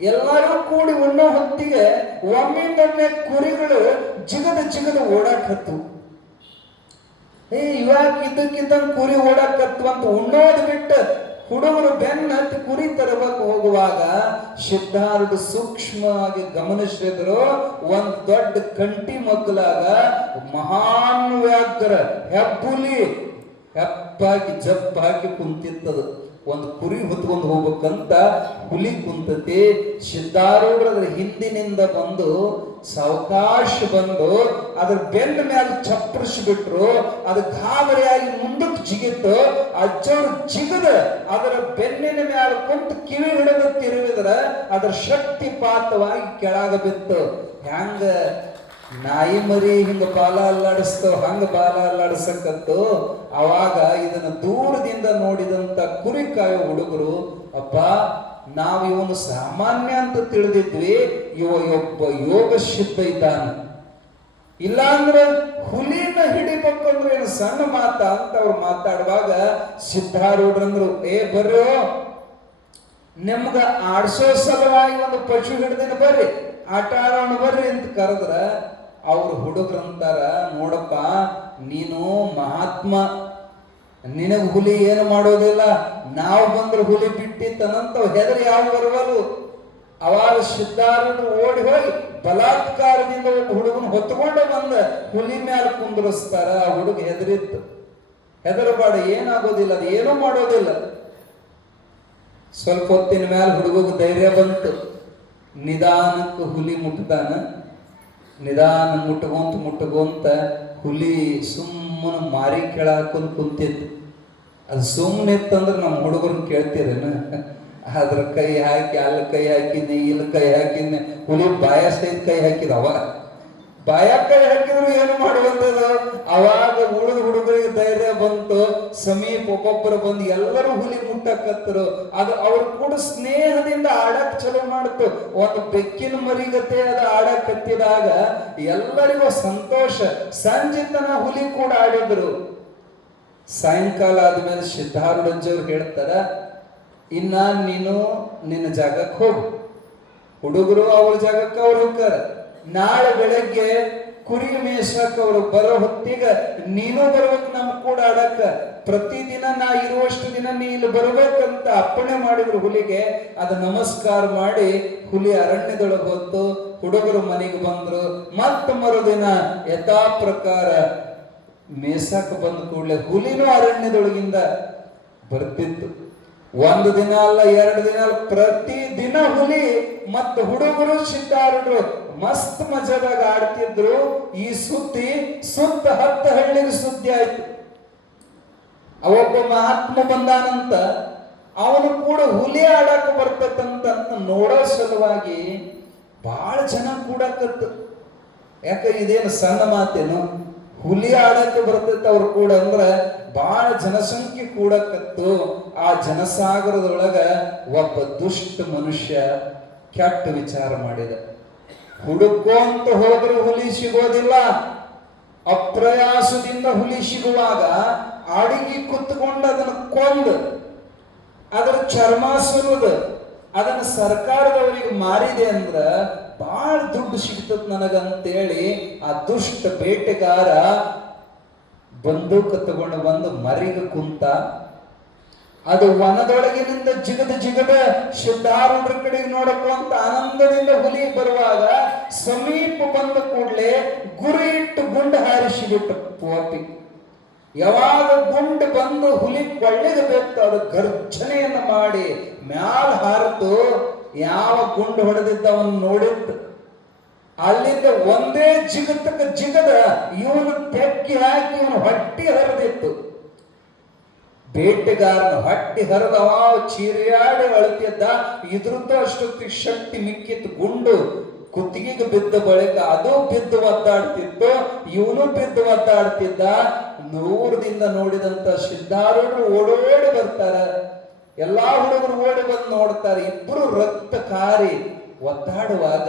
ಎಲ್ಲರೂ ಕೂಡಿ ಉಣ್ಣೋ ಹೊತ್ತಿಗೆ ಒಮ್ಮಿಂದೊಮ್ಮೆ ಕುರಿಗಳು ಜಿಗದ ಓಡಾಕತ್ತು. ಇವಾಗ ಇದ್ದಕ್ಕಿದ್ದಂಗೆ ಕುರಿ ಓಡಾಕತ್ತು ಅಂತ ಉಣ್ಣೋದು ಬಿಟ್ಟು ಹುಡುಗರು ಬೆನ್ನ ಹತ್ತಿ ಕುರಿ ತರಬೇಕು ಹೋಗುವಾಗ ಸಿದ್ಧಾರೂಢ ಸೂಕ್ಷ್ಮವಾಗಿ ಗಮನಿಸಿದ್ರು. ಒಂದ್ ದೊಡ್ಡ ಕಂಟಿ ಮಗ್ಗಲಾಗ ಮಹಾನ್ ವ್ಯಾಘ್ರ ಹೆಬ್ಬುಲಿ ಹೆಪ್ಪಾಗಿ ಜಪ್ಪಾಗಿ ಕುಂತಿತ್ತದು. ಒಂದು ಕುರಿ ಹೊತ್ಕೊಂಡು ಹೋಗ್ಬೇಕಂತ ಹುಲಿ ಕುಂತತಿ. ಸಿದ್ಧಾರೂಢರು ಅದ್ರ ಹಿಂದಿನಿಂದ ಬಂದು ಸಾವಕಾಶ ಬಂದು ಅದ್ರ ಬೆನ್ನ ಮೇಲೆ ಚಪ್ಪರಿಸಿಬಿಟ್ರು. ಅದು ಗಾಬರಿಯಾಗಿ ಮುಂದಕ್ಕೆ ಜಿಗಿತ್ತು. ಅಜ್ಜವ್ರು ಜಿಗದ ಅದರ ಬೆನ್ನಿನ ಮೇಲೆ ಕುಂತು ಕಿವಿ ಹಿಡಿದು ತಿರುವಿದ್ರ ಅದರ ಶಕ್ತಿಪಾತವಾಗಿ ಕೆಳಗ ಬಿತ್ತು. ಹ್ಯಾಂಗ ನಾಯಿ ಮರಿ ಹಿಂಗ ಬಾಲ ಅಲ್ಲಾಡಿಸ್ತವ ಹಂಗ ಬಾಲ ಅಲ್ಲಾಡಿಸಕತ್ತು. ಅವಾಗ ಇದನ್ನ ದೂರದಿಂದ ನೋಡಿದಂತ ಕುರಿ ಕಾಯೋ ಹುಡುಗರು, ಅಪ್ಪ ನಾವು ಇವನು ಸಾಮಾನ್ಯ ಅಂತ ತಿಳಿದಿದ್ವಿ, ಒಬ್ಬ ಯೋಗ ಸಿದ್ಧ ಇದ್ದಾನೆ, ಇಲ್ಲಾಂದ್ರೆ ಹುಲಿನ ಹಿಡಿಬೇಕಂದ್ರೆ ಏನು ಸಣ್ಣ ಮಾತ ಅಂತ ಅವ್ರು ಮಾತಾಡುವಾಗ ಸಿದ್ಧಾರೂಢರಂದ್ರು, ಬರ್ರೋ ನಿಮ್ಗ ಆಡ್ಸೋ ಸಲುವಾಗಿ ಒಂದು ಪಶು ಹಿಡ್ದಿನ ಬರ್ರಿ, ಆಟ ಆಡೋಣ ಬರ್ರಿ ಅಂತ ಕರೆದ್ರ ಅವ್ರು ಹುಡುಗರಂತಾರ, ನೋಡಪ್ಪ ನೀನು ಮಹಾತ್ಮ, ನಿನಗ ಹುಲಿ ಏನು ಮಾಡೋದಿಲ್ಲ, ನಾವು ಬಂದ್ರೆ ಹುಲಿ ಬಿಟ್ಟಿತ್ತನಂತ ಹೆದರಿ ಯಾವ ಬರವಲು. ಅವಾಗ ಸಿದ್ಧಾರೂಢರು ಓಡಿ ಹೋಗಿ ಬಲಾತ್ಕಾರದಿಂದ ಒಬ್ಬ ಹುಡುಗನ ಹೊತ್ಕೊಂಡ ಬಂದ ಹುಲಿ ಮ್ಯಾಲ ಕುಂದ್ರಿಸ್ತಾರ. ಆ ಹುಡುಗ ಹೆದರಿತ್ತು. ಹೆದರಬೇಡ, ಏನಾಗೋದಿಲ್ಲ, ಅದು ಏನೂ ಮಾಡೋದಿಲ್ಲ. ಸ್ವಲ್ಪ ಹೊತ್ತಿನ ಮ್ಯಾಲ ಹುಡುಗಗ ಧೈರ್ಯ ಬಂತು. ನಿಧಾನಕ್ಕೆ ಹುಲಿ ಮುಟ್ತಾನ. ನಿಧಾನ ಮುಟ್ಕೊಂತ ಹುಲಿ ಸುಮ್ಮನೆ ಮಾರಿ ಕೆಳ ಹಾಕೊಂಡು ಕುಂತಿತ್ತು. ಅದು ಸುಮ್ಮನೆ ಇತ್ತಂದ್ರೆ ನಮ್ಮ ಹುಡುಗರನ್ನ ಕೇಳ್ತೀರೇನ? ಅದ್ರ ಕೈ ಹಾಕಿ ಅಲ್ಲಿ ಕೈ ಹಾಕಿದ್ನಿ, ಇಲ್ಲಿ ಕೈ ಹಾಕಿದ್ನಿ, ಹುಲಿ ಬಾಯ ಸಹಿತ ಕೈ ಹಾಕಿದವ. ಬಾಯ ಕೈ ಹಾಕಿದ್ರು ಏನು ಮಾಡುವಂಥದ್ದು. ಅವಾಗ ಉಳಿದ ಹುಡುಗರಿಗೆ ಧೈರ್ಯ ಬಂತು. ಸಮೀಪ ಒಬ್ಬೊಬ್ಬರು ಬಂದು ಎಲ್ಲರೂ ಹುಲಿ ಮುಟ್ಟಕತ್ತರು. ಅದು ಅವ್ರು ಕೂಡ ಸ್ನೇಹದಿಂದ ಆಡಕ್ ಚಲೋ ಮಾಡ್ತು. ಒಂದು ಬೆಕ್ಕಿನ ಮರಿಗತೆ ಅದು ಆಡಕ್ ಕತ್ತಿದಾಗ ಎಲ್ಲರಿಗೂ ಸಂತೋಷ. ಸಂಜೆ ತನ ಹುಲಿ ಕೂಡ ಆಡಿದ್ರು. ಸಾಯಂಕಾಲ ಆದ್ಮೇಲೆ ಸಿದ್ಧಾರೂಢಜ್ಜವ್ರು ಹೇಳ್ತಾರ, ಇನ್ನ ನೀನು ನಿನ್ನ ಜಾಗಕ್ಕೆ ಹೋಗು, ಹುಡುಗರು ಅವ್ರ ಜಾಗಕ್ಕೆ ಅವ್ರು ಹೋಗ್ತಾರ. ನಾಳೆ ಬೆಳಗ್ಗೆ ಕುರಿ ಮೇಸಕ್ ಅವ್ರು ಬರೋ ಹೊತ್ತಿಗೆ ನೀನು ಬರ್ಬೇಕು ನಮ್ ಕೂಡ ಆಡಕ್ಕ. ಪ್ರತಿದಿನ ನಾ ಇರುವಷ್ಟು ದಿನ ನೀ ಇಲ್ಲಿ ಬರ್ಬೇಕಂತ ಅಪ್ಪಣೆ ಮಾಡಿದ್ರು ಹುಲಿಗೆ. ಅದು ನಮಸ್ಕಾರ ಮಾಡಿ ಹುಲಿ ಅರಣ್ಯದೊಳಗೆ ಹೊತ್ತು ಹುಡುಗರು ಮನೆಗೆ ಬಂದ್ರು. ಮತ್ತ ಮರುದಿನ ಯಥಾ ಪ್ರಕಾರ ಮೇಸಕ್ ಬಂದ ಕೂಡಲೇ ಹುಲಿನೂ ಅರಣ್ಯದೊಳಗಿಂದ ಬರ್ತಿತ್ತು. ಒಂದು ದಿನ ಅಲ್ಲ, 2 ದಿನ ಅಲ್ಲ, ಪ್ರತಿ ದಿನ ಹುಲಿ ಮತ್ತು ಹುಡುಗರು ಸಿದ್ಧಾರೂಢರು ಮಸ್ತ್ ಮಜಾದಾಗ ಆಡ್ತಿದ್ರು. ಈ ಸುದ್ದಿ ಸುತ್ತ 10 ಹಳ್ಳಿಗೆ ಸುದ್ದಿ ಆಯ್ತು. ಅವೊಬ್ಬ ಮಹಾತ್ಮ ಬಂದಾನಂತ, ಅವನು ಕೂಡ ಹುಲಿ ಆಡಾಕ ಬರ್ತಕ್ಕಂತ ನೋಡೋ ಸಲುವಾಗಿ ಬಹಳ ಜನ ಕೂಡಕತ್ತು. ಯಾಕೆ ಇದೇನು ಸಣ್ಣ ಮಾತೇನು? ಹುಲಿ ಆಡಕ್ಕೆ ಬರ್ತೈತೆ ಅವ್ರು ಕೂಡ ಅಂದ್ರ ಬಹಳ ಜನಸಂಖ್ಯೆ ಕೂಡಕತ್ತು. ಆ ಜನಸಾಗರದೊಳಗ ಒಬ್ಬ ದುಷ್ಟ ಮನುಷ್ಯ ಕೆಟ್ಟ ವಿಚಾರ ಮಾಡಿದ. ಹುಡುಕೋಂತ ಹೋದ್ರೆ ಹುಲಿ ಸಿಗೋದಿಲ್ಲ. ಅಪ್ರಯಾಸದಿಂದ ಹುಲಿ ಸಿಗುವಾಗ ಅಡಿಗೆ ಕುತ್ಕೊಂಡು ಅದನ್ನು ಕೊಂದು ಅದರ ಚರ್ಮ ಸುರಿದು ಅದನ್ನ ಸರ್ಕಾರದವರಿಗೆ ಮಾರಿದೆ ಅಂದ್ರ ಬಹಳ ದುಡ್ಡು ಸಿಗ್ತದ ನನಗಂತೇಳಿ ಆ ದುಷ್ಟ ಬೇಟೆಗಾರ ಬಂದೂಕ ತಗೊಂಡು ಬಂದು ಮರಿಗೆ ಕುಂತ. ಅದು ವನದೊಳಗಿನಿಂದ ಜಿಗದ ಸಿದ್ಧಾರೂಢರ ಕಡೆಗೆ ನೋಡಕ್ಕೂ ಅಂತ ಆನಂದದಿಂದ ಹುಲಿ ಬರುವಾಗ ಸಮೀಪ ಬಂದ ಕೂಡಲೇ ಗುರಿ ಇಟ್ಟು ಗುಂಡು ಹಾರಿಸಿಬಿಟ್ಟು ಪೋಪಿ. ಯಾವಾಗ ಗುಂಡು ಬಂದು ಹುಲಿ ಕೊಳ್ಳೆಗೆ ಬೇಕು ಅದು ಗರ್ಜನೆಯನ್ನು ಮಾಡಿ ಮ್ಯಾಲ ಹಾರಿತು. ಯಾವ ಗುಂಡು ಹೊಡೆದಿದ್ದ ಅವನು ನೋಡಿತ್ತು. ಅಲ್ಲಿಂದ ಒಂದೇ ಜಿಗದ ಇವನು ತೆಕ್ಕಿ ಹಾಕಿ ಇವನು ಹೊಟ್ಟಿ ಹರಿದಿತ್ತು. ಬೇಟೆಗಾರನ ಹೊಟ್ಟಿ ಹರಿದವ ಚೀರಿಯಾಡಿ ಅಳುತ್ತಿದ್ದ. ಇದ್ರದ್ದು ಅಷ್ಟೊತ್ತಿಗೆ ಶಕ್ತಿ ಮಿಕ್ಕಿತ್ತು. ಗುಂಡು ಕುತ್ತಿಗೆಗೆ ಬಿದ್ದ ಬಳಿಕ ಅದು ಬಿದ್ದು ಒದ್ದಾಡ್ತಿತ್ತು, ಇವನು ಬಿದ್ದು ಒದ್ದಾಡ್ತಿದ್ದ. ದೂರದಿಂದ ನೋಡಿದಂತ ಸಿದ್ಧಾರೂಢರು ಓಡೋಡಿ ಬರ್ತಾರ. ಎಲ್ಲಾ ಹುಡುಗರು ಓಡಿ ಬಂದು ನೋಡ್ತಾರೆ. ಇಬ್ಬರು ರಕ್ತ ಕಾರಿ ಒದ್ದಾಡುವಾಗ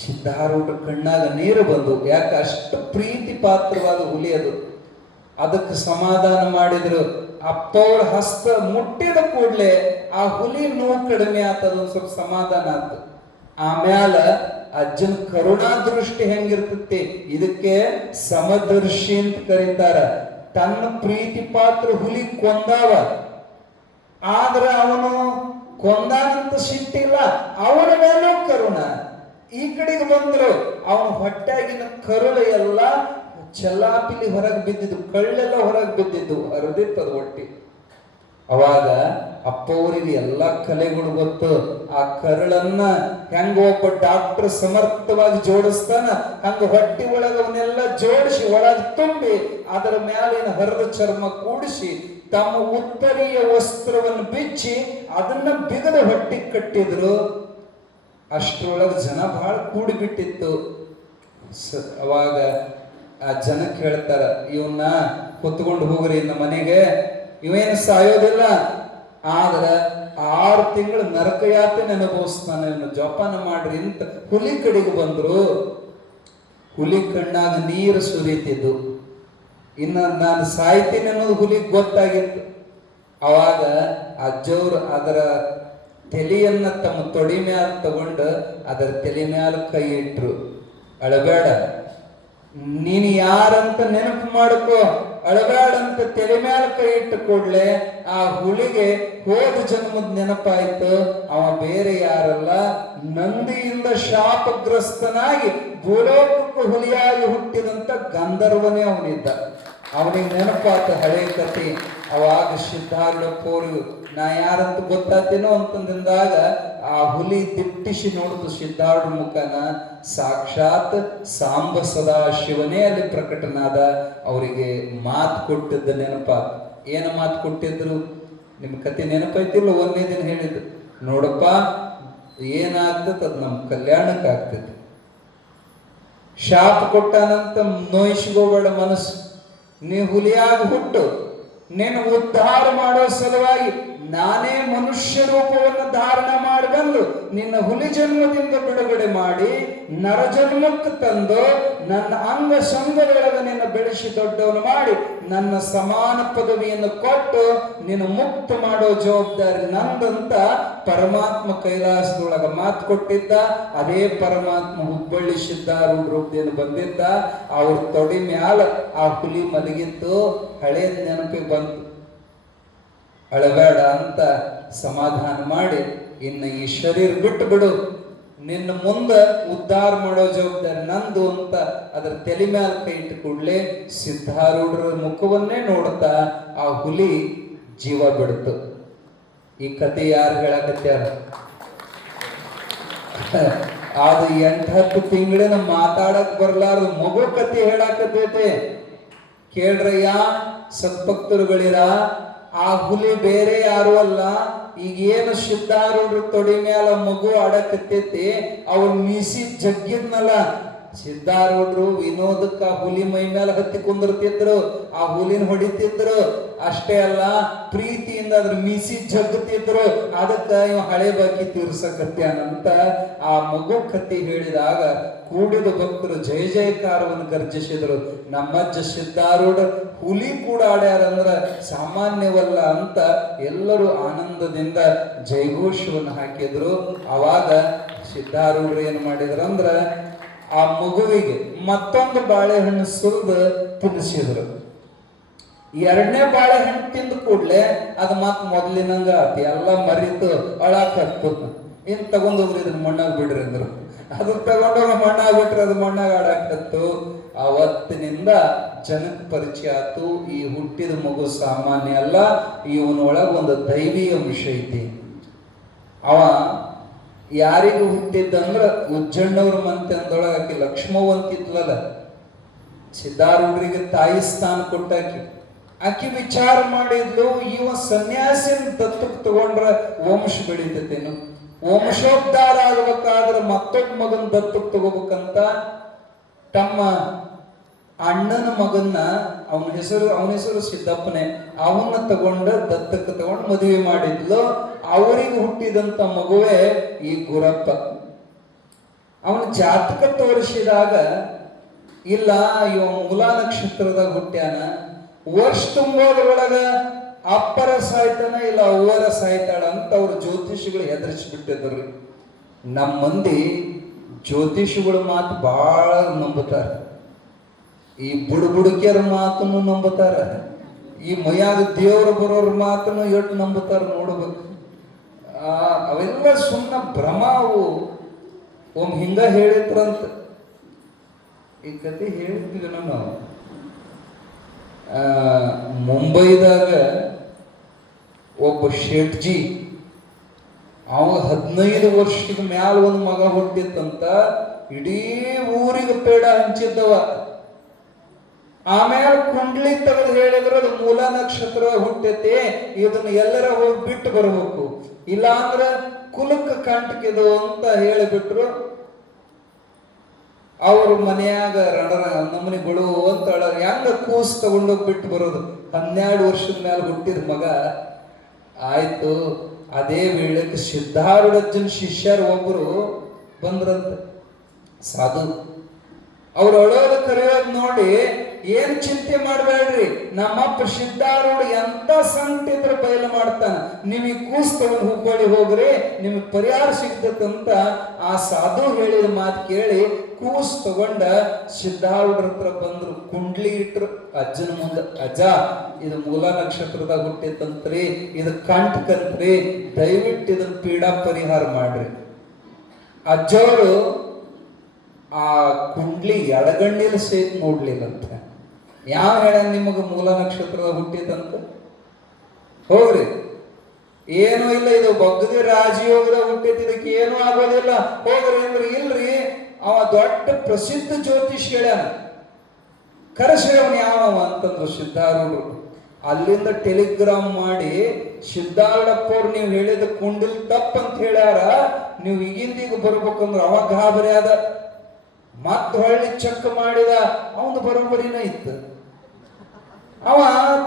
ಸಿದ್ಧಾರೂಢರ ಕಣ್ಣಾಗ ನೀರು ಬಂದು. ಯಾಕೆ ಅಷ್ಟು ಪ್ರೀತಿ ಪಾತ್ರವಾದ ಹುಲಿ ಅದು. ಅದಕ್ಕೆ ಸಮಾಧಾನ ಮಾಡಿದ್ರು. ಅಪ್ಪವ್ರ ಹಸ್ತ ಮುಟ್ಟಿದ ಕೂಡಲೇ ಆ ಹುಲಿ ನೋವು ಕಡಿಮೆ ಆತದ, ಒಂದ್ ಸ್ವಲ್ಪ ಸಮಾಧಾನ ಆತು. ಆಮ್ಯಾಲ ಅಜ್ಜನ ಕರುಣಾ ದೃಷ್ಟಿ ಹೆಂಗಿರ್ತತಿ, ಇದಕ್ಕೆ ಸಮದರ್ಶಿ ಅಂತ ಕರೀತಾರ. ತನ್ನ ಪ್ರೀತಿ ಪಾತ್ರ ಹುಲಿ ಕೊಂದಾವ, ಆದ್ರ ಅವನು ಕೊಂದಾನಂತ ಸಿಟ್ಟಿಲ್ಲ, ಅವನ ಮೇಲೂ ಕರುಣ. ಈ ಕಡೆಗೆ ಬಂದ್ರು, ಅವನ ಹೊಟ್ಟಾಗಿನ ಕರುಳು ಎಲ್ಲ ಚೆಲ್ಲಾಪಿಲಿ ಹೊರಗೆ ಬಿದ್ದಿದ್ದು, ಕಳ್ಳೆಲ್ಲ ಹೊರಗೆ ಬಿದ್ದಿದ್ದು, ಹರಿದಿತ್ತದು ಹೊಟ್ಟಿ. ಅವಾಗ ಅಪ್ಪವರಿಗೆ ಎಲ್ಲ ಕಲೆಗಳು ಗೊತ್ತು. ಆ ಕರಳನ್ನ ಹೆಂಗ ಒಬ್ಬ ಡಾಕ್ಟರ್ ಸಮರ್ಥವಾಗಿ ಜೋಡಿಸ್ತಾನ, ಹಂಗ ಹೊಟ್ಟಿ ಒಳಗ ಅವನ್ನೆಲ್ಲ ಜೋಡಿಸಿ ಒಳಗೆ ತುಂಬಿ ಅದರ ಮ್ಯಾಲಿನ ಹರಿದ ಚರ್ಮ ಕೂಡಿಸಿ ತಮ್ಮ ಉತ್ತರೀಯ ವಸ್ತ್ರವನ್ನು ಬಿಚ್ಚಿ ಅದನ್ನ ಬಿಗದ ಹೊಟ್ಟಿ ಕಟ್ಟಿದ್ರು. ಅಷ್ಟರೊಳಗೆ ಜನ ಬಹಳ ಕೂಡಿಬಿಟ್ಟಿತ್ತು. ಅವಾಗ ಆ ಜನಕ್ಕೆ ಹೇಳ್ತಾರ, ಇವನ್ನ ಹೊತ್ಕೊಂಡು ಹೋಗ್ರಿ ಇನ್ನು ಮನೆಗೆ, ಇವೇನು ಸಾಯೋದಿಲ್ಲ, ಆದ್ರ 6 ತಿಂಗಳು ನರಕ ಯಾತನೆ ಅನುಭವಿಸ್ತಾನೆ, ಜೋಪಾನ ಮಾಡ್ರಿ ಅಂತ ಹುಲಿ ಕಡೆಗೆ ಬಂದ್ರು. ಹುಲಿ ಕಣ್ಣಾಗ ನೀರು ಸುರಿತಿದ್ದು. ಇನ್ನ ನಾನು ಸಾಯ್ತೀನಿ ಅನ್ನೋದು ಹುಲಿಗೆ ಗೊತ್ತಾಗಿತ್ತು. ಅವಾಗ ಅಜ್ಜವ್ರು ಅದರ ತಲೆಯನ್ನ ತಮ್ಮ ತೊಡಿ ಮ್ಯಾಲ ತಗೊಂಡು ಅದರ ತಲೆ ಮ್ಯಾಲ ಕೈ ಇಟ್ರು. ಅಳಬೇಡ, ನೀನು ಯಾರಂತ ನೆನಪು ಮಾಡ್ಕೋ, ಅಳಬೇಡಂತ ತಲೆ ಮ್ಯಾಲ ಕೈ ಇಟ್ಟು ಕೂಡ್ಲೆ ಆ ಹುಲಿಗೆ ಹೋದ ಜನ್ಮದ ನೆನಪಾಯ್ತು. ಅವ ಬೇರೆ ಯಾರಲ್ಲ, ನಂದಿಯಿಂದ ಶಾಪಗ್ರಸ್ತನಾಗಿ ಭೂಲೋಕಕ್ಕೂ ಹುಲಿಯಾಗಿ ಹುಟ್ಟಿದಂತ ಗಂಧರ್ವನೇ ಅವನಿದ್ದ. ಅವನಿಗೆ ನೆನಪಾತ ಹಳೆ ಕಥೆ. ಅವಾಗ ಸಿದ್ಧಾರೂಢಪ್ಪರು ನಾ ಯಾರಂತ ಗೊತ್ತಾತೇನೋ ಅಂತಂದಾಗ ಆ ಹುಲಿ ದಿಟ್ಟಿಸಿ ನೋಡಿತು ಸಿದ್ಧಾರೂಢ ಮುಖನ. ಸಾಕ್ಷಾತ್ ಸಾಂಬ ಸದಾಶಿವನೇ ಅಲ್ಲಿ ಪ್ರಕಟನಾದ. ಅವರಿಗೆ ಮಾತು ಕೊಟ್ಟಿದ್ದ ನೆನಪಾತ. ಏನು ಮಾತು ಕೊಟ್ಟಿದ್ರು ನಿಮ್ ಕತೆ ನೆನಪೈತಿಲ್ಲ? ಒಂದೇ ದಿನ ಹೇಳಿದ್ರು, ನೋಡಪ್ಪ ಏನಾಗ್ತದ ಅದು ನಮ್ಮ ಕಲ್ಯಾಣಕ್ಕೆ ಆಗ್ತದೆ. ಶಾಪ ಕೊಟ್ಟಾನಂತ ನೋಯಿಸ್ಕೋಬೇಡ ಮನಸ್ಸು. ನೀ ಹುಲಿಯಾಗಿ ಹುಟ್ಟು, ನೀನು ಉದ್ಧಾರ ಮಾಡೋ ಸಲುವಾಗಿ ನಾನೇ ಮನುಷ್ಯ ರೂಪವನ್ನು ಧಾರಣ ಮಾಡಿ ಬಂದು ನಿನ್ನ ಹುಲಿ ಜನ್ಮದಿಂದ ಬಿಡುಗಡೆ ಮಾಡಿ ನರಜನ್ಮಕ್ಕೆ ತಂದು ನನ್ನ ಅಂಗ ಸಂಘದೊಳಗೆ ನಿನ್ನ ಬೆಳೆಸಿ ದೊಡ್ಡವನು ಮಾಡಿ ನನ್ನ ಸಮಾನ ಪದವಿಯನ್ನು ಕೊಟ್ಟು ನಿನ್ನ ಮುಕ್ತ ಮಾಡೋ ಜವಾಬ್ದಾರಿ ನಂದಂತ ಪರಮಾತ್ಮ ಕೈಲಾಸದೊಳಗೆ ಮಾತು ಕೊಟ್ಟಿದ್ದ. ಅದೇ ಪರಮಾತ್ಮ ಹುಬ್ಬಳ್ಳಿ ಸಿದ್ಧಾರೂಢ ರೂಪದಿಂದ ಬಂದಿದ್ದ. ಅವ್ರ ತೊಡಿ ಮ್ಯಾಲ ಆ ಹುಲಿ ಮಲಗಿತ್ತು. ಹಳೆ ನೆನಪಿಗೆ ಬಂತು. ಅಳಬೇಡ ಅಂತ ಸಮಾಧಾನ ಮಾಡಿ, ಇನ್ನು ಈ ಶರೀರ ಬಿಟ್ಟು ಬಿಡು, ನಿನ್ನ ಮುಂದೆ ಉದ್ಧಾರ ಮಾಡೋ ಜವಾಬ್ದಾರಿ ನಂದು ಅಂತ ಅದರ ತಲೆ ಮ್ಯಾಲ ಕೈ ಇಟ್ಟು ಕೂಡಲೇ ಸಿದ್ಧಾರೂಢರ ಮುಖವನ್ನೇ ನೋಡುತ್ತಾ ಆ ಹುಲಿ ಜೀವ ಬಿಡ್ತು. ಈ ಕತೆ ಯಾರು ಹೇಳಕತ್ಯಾರ? ಅದು 8-10 ತಿಂಗಳಿನ ಮಾತಾಡಕ್ ಬರ್ಲಾರ್ದು ಮಗು ಕತೆ ಹೇಳಾಕತೈತೆ. ಕೇಳ್ರಯ್ಯ ಸತ್ಭಕ್ತರುಗಳಿರ, ಆ ಹುಲಿ ಬೇರೆ ಯಾರು ಅಲ್ಲ. ಈಗೇನು ಸಿದ್ಧಾರೂಢರು ತೊಡಿ ಮ್ಯಾಲ ಮಗು ಆಡಕತ್ತೈತಿ, ಅವ್ರ ಮೀಸಿ ಜಗ್ಗಿದ್ನಲ್ಲ ಸಿದ್ಧಾರೂಢರು ವಿನೋದಕ್ಕ ಹುಲಿ ಮೈ ಮೇಲೆ ಹತ್ತಿ ಕುಂದಿರ್ತಿದ್ರು, ಆ ಹುಲಿನ ಹೊಡಿತಿದ್ರು. ಅಷ್ಟೇ ಅಲ್ಲ, ಪ್ರೀತಿಯಿಂದ ಅದ್ರ ಮೀಸಿ ಜಗ್ಗುತ್ತಿದ್ರು. ಅದಕ್ಕ ಇವ ಹಳೆ ಬಾಕಿ ತೀರ್ಸಕತ್ಯಾನಂತ ಆ ಮಗು ಕತ್ತಿ ಹೇಳಿದಾಗ ಕೂಡಿದ ಭಕ್ತರು ಜಯ ಜಯಕಾರವನ್ನು ಗರ್ಜಿಸಿದ್ರು. ನಮ್ಮಜ್ಜ ಸಿದ್ಧಾರೂಢ ಹುಲಿ ಕೂಡ ಆಡ್ಯಾರಂದ್ರ ಸಾಮಾನ್ಯವಲ್ಲ ಅಂತ ಎಲ್ಲರೂ ಆನಂದದಿಂದ ಜಯಘೋಷವನ್ನು ಹಾಕಿದ್ರು. ಅವಾಗ ಸಿದ್ಧಾರೂಢರು ಏನು ಮಾಡಿದ್ರಂದ್ರ ಆ ಮಗುವಿಗೆ ಮತ್ತೊಂದು ಬಾಳೆಹಣ್ಣು ಸುರಿದು ತಿನ್ನಿಸಿದ್ರು. ಎರಡನೇ ಬಾಳೆಹಣ್ಣು ತಿಂದ ಕೂಡ್ಲೆ ಅದು ಮತ್ ಮೊದಲಿನಂಗ ಆತಿ, ಎಲ್ಲ ಮರಿತು ಅಳಾಕತ್ತು. ಇನ್ ತಗೊಂಡೋಗ್ರಿ ಇದನ್ನ ಮಣ್ಣಾಗ ಬಿಡ್ರಿ ಅಂದ್ರು. ಅದು ತಗೊಂಡೋಗ ಮಣ್ಣಾಗ ಬಿಟ್ರೆ ಅದು ಮಣ್ಣಾಗ ಆಡಾಕತ್ತು. ಅವತ್ತಿನಿಂದ ಜನಕ್ಕೆ ಪರಿಚಯ ಆತು, ಈ ಹುಟ್ಟಿದ ಮಗು ಸಾಮಾನ್ಯ ಅಲ್ಲ, ಇವನೊಳಗ ಒಂದು ದೈವಿ ಅಂಶ ಐತಿ. ಅವ ಯಾರಿಗೂ ಹುಟ್ಟಿದ್ದಂದ್ರ ಉಜ್ಜಣ್ಣವ್ರ ಮಂತೆ ಅಂದೊಳಗ ಆಕಿ ಲಕ್ಷ್ಮವ್ವಂತಿದ್ಲಲ್ಲ, ಸಿದ್ಧಾರೂಢರಿಗೆ ತಾಯಿ ಸ್ಥಾನ ಕೊಟ್ಟಾಕಿ. ಆಕಿ ವಿಚಾರ ಮಾಡಿದ್ಲು, ಇವ ಸನ್ಯಾಸಿನ ದತ್ತಕ್ಕೆ ತಗೊಂಡ್ರ ವಂಶ ಬೆಳೀತೇನು, ವಂಶೋದ್ಧಾರ ಆಗ್ಬೇಕಾದ್ರೆ ಮತ್ತೊಬ್ಬ ಮಗನ ದತ್ತಕ್ಕೆ ತಗೋಬೇಕಂತ ತಮ್ಮ ಅಣ್ಣನ ಮಗನ್ನ, ಅವನ ಹೆಸರು ಸಿದ್ದಪ್ಪನೇ, ಅವನ್ನ ತಗೊಂಡ ದತ್ತಕ್ಕೆ ತಗೊಂಡು ಮದುವೆ ಮಾಡಿದ್ಲು. ಅವರಿಗೆ ಹುಟ್ಟಿದಂತ ಮಗುವೇ ಈ ಗುರಪ್ಪ. ಅವನ ಜಾತಕ ತೋರಿಸಿದಾಗ ಇಲ್ಲ ಇವ ಮೂಲ ನಕ್ಷತ್ರದಾಗ ಹುಟ್ಟ್ಯಾನ, ವರ್ಷ ತುಂಬೋದ್ರೊಳಗ ಅಪ್ಪರ ಸಾಯ್ತಾನ ಇಲ್ಲ ಅವ್ವರ ಸಾಯ್ತಾಳ ಅಂತ ಅವ್ರ ಜ್ಯೋತಿಷಿಗಳು ಹೆದರಿಸಿಬಿಟ್ಟಿದ್ರು. ನಮ್ಮ ಮಂದಿ ಜ್ಯೋತಿಷಿಗಳ ಮಾತು ಬಹಳ ನಂಬುತ್ತಾರ, ಈ ಬುಡುಕಿಯರ ಮಾತನ್ನು ನಂಬುತ್ತಾರ, ಈ ಮೈಯಾಗ ದೇವರು ಬರೋರ ಮಾತನ್ನು ಎಷ್ಟು ನಂಬುತ್ತಾರ ನೋಡ್ಬೇಕು. ಅವೆಲ್ಲ ಸುಮ್ಮನೆ ಭ್ರಮ. ಅವು ಒಮ್ಮೆ ಹಿಂಗ ಹೇಳಿದ್ರಂತ, ಈ ಕತೆ ಹೇಳಿದ್ವಿ ನಾವು. ಮುಂಬೈದಾಗ ಒಬ್ಬ ಶೇಟ್ಜಿ, ಅವ 15 ವರ್ಷದ ಮ್ಯಾಲ ಒಂದು ಮಗ ಹುಟ್ಟಿತ್ತಂತ, ಇಡೀ ಊರಿಗೆ ಪೇಡ ಹಂಚಿದ್ದವ. ಆಮೇಲೆ ಕುಂಡ್ಲಿ ತೆಗೆದು ಹೇಳಿದ್ರು ಅದು ಮೂಲ ನಕ್ಷತ್ರ ಹುಟ್ಟೈತಿ, ಇದನ್ನ ಎಲ್ಲರ ಹೋಗಿ ಬಿಟ್ಟು ಬರ್ಬೇಕು, ಇಲ್ಲಾಂದ್ರ ಕುಲಕ್ಕೆ ಕಂಟಕಿದು ಅಂತ ಹೇಳಿಬಿಟ್ರು. ಅವ್ರ ಮನೆಯಾಗ ನಮ್ಮನಿಗಳು ಅಂತ ಹೆಂಗ ಕೂಸ್ ತಗೊಂಡೋಗಿ ಬಿಟ್ಟು ಬರೋದು. 12 ವರ್ಷದ ಮೇಲೆ ಹುಟ್ಟಿದ ಮಗ ಆಯ್ತು. ಅದೇ ವೇಳೆಗೆ ಸಿದ್ಧಾರೂಢಜ್ಜನ ಶಿಷ್ಯರು ಒಬ್ಬರು ಬಂದ್ರಂತ, ಸಾಧು. ಅವ್ರು ಅಳೋದು ಕರೆಯೋದು ನೋಡಿ, ಏನ್ ಚಿಂತೆ ಮಾಡಬೇಡ್ರಿ, ನಮ್ಮಪ್ಪ ಸಿದ್ಧಾರೂಢ ಎಂತ ಸಂಕಟ ಇದ್ರೆ ಬಯಲು ಮಾಡ್ತಾನ, ನಿಮಗೆ ಕೂಸ್ ತಗೊಂಡು ಹುಬ್ಬಳ್ಳಿ ಹೋಗ್ರಿ, ನಿಮಗೆ ಪರಿಹಾರ ಸಿಗ್ತದಂತ ಆ ಸಾಧು ಹೇಳಿದ ಮಾತು ಕೇಳಿ ಕೂಸ್ ತಗೊಂಡ ಸಿದ್ಧಾರೂಢರ ಹತ್ರ ಬಂದ್ರು. ಕುಂಡ್ಲಿ ಇಟ್ರು ಅಜ್ಜನ ಮುಂದೆ, ಅಜ್ಜ ಇದು ಮೂಲ ನಕ್ಷತ್ರದಾಗ ಹುಟ್ಟಿತ್ತಂತ್ರಿ, ಇದು ಕಂಟ್ಕಂತ್ರಿ, ದಯವಿಟ್ಟು ಇದನ್ನ ಪೀಡಾ ಪರಿಹಾರ ಮಾಡ್ರಿ. ಅಜ್ಜವರು ಆ ಕುಂಡ್ಲಿ ಎಡಗಣ್ಣಿಲ್ ಸೇತ್ ನೋಡ್ಲಿಲ್ಲಂತ. ಯಾವ ಹೇಳ ನಿಮಗೆ ಮೂಲ ನಕ್ಷತ್ರದ ಹುಟ್ಟಿದಂತ? ಹೋಗ್ರಿ, ಏನೂ ಇಲ್ಲ, ಇದು ಬಗ್ಗದಿ ರಾಜಯೋಗದ ಹುಟ್ಟಿದ, ಇದಕ್ಕೆ ಏನೂ ಆಗೋದಿಲ್ಲ, ಹೋಗ್ರಿ ಅಂದ್ರೆ ಇಲ್ರಿ. ಅವ ದೊಡ್ಡ ಪ್ರಸಿದ್ಧ ಜ್ಯೋತಿಷ್ ಹೇಳ್ಯಾನ, ಕರೆಸಿರವನ್ ಯಾವ ಅಂತಂದ್ರು ಸಿದ್ಧಾರೂಢರು. ಅಲ್ಲಿಂದ ಟೆಲಿಗ್ರಾಮ್ ಮಾಡಿ, ಸಿದ್ಧಾರೂಢಪ್ಪ ಅವ್ರು ನೀವು ಹೇಳಿದ ಕುಂಡಿಲ್ ತಪ್ಪಂತ ಹೇಳ್ಯಾರ, ನೀವು ಈಗಿಂದೀಗ ಬರ್ಬೇಕಂದ್ರೆ. ಅವ ಗಾಬರಿ ಆದ, ಮತ್ ಹೊಳ್ಳಿ ಚೆಕ್ ಮಾಡಿದ, ಅವನು ಬರೋಬ್ಬರಿನ ಇತ್ತು. ಅವ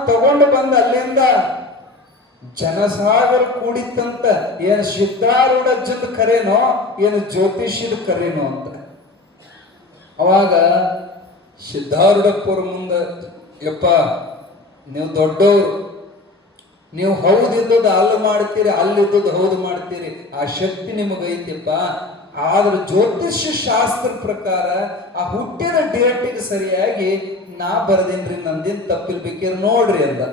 ತಗೊಂಡು ಬಂದ ಅಲ್ಲಿಂದ ಜನಸಾಗರ ಕೂಡಿತ್ತಂತ. ಏನು ಸಿದ್ಧಾರೂಢಜ್ಜದ ಕರೇನೋ ಏನು ಜ್ಯೋತಿಷ್ಯದ ಕರೇನೋ ಅಂತ. ಅವಾಗ ಸಿದ್ಧಾರೂಢಪ್ಪವ್ರ ಮುಂದೆ, ಯಪ್ಪ ನೀವು ದೊಡ್ಡವರು, ನೀವು ಹೌದಿದ್ದದ್ದು ಅಲ್ಲಿ ಮಾಡ್ತೀರಿ, ಅಲ್ಲಿದ್ದದ್ದು ಹೌದು ಮಾಡ್ತೀರಿ, ಆ ಶಕ್ತಿ ನಿಮಗೈತಿಪ್ಪ. ಆದ್ರೆ ಜ್ಯೋತಿಷ್ಯ ಶಾಸ್ತ್ರ ಪ್ರಕಾರ ಆ ಹುಟ್ಟಿದ ಡೇಟಿಗೆ ಸರಿಯಾಗಿ ನಾ ಬರದೇನ್ರಿ, ನಂದೇನ್ ತಪ್ಪಿರ್ಬೇಕಿರ್ ನೋಡ್ರಿ ಅಂದ.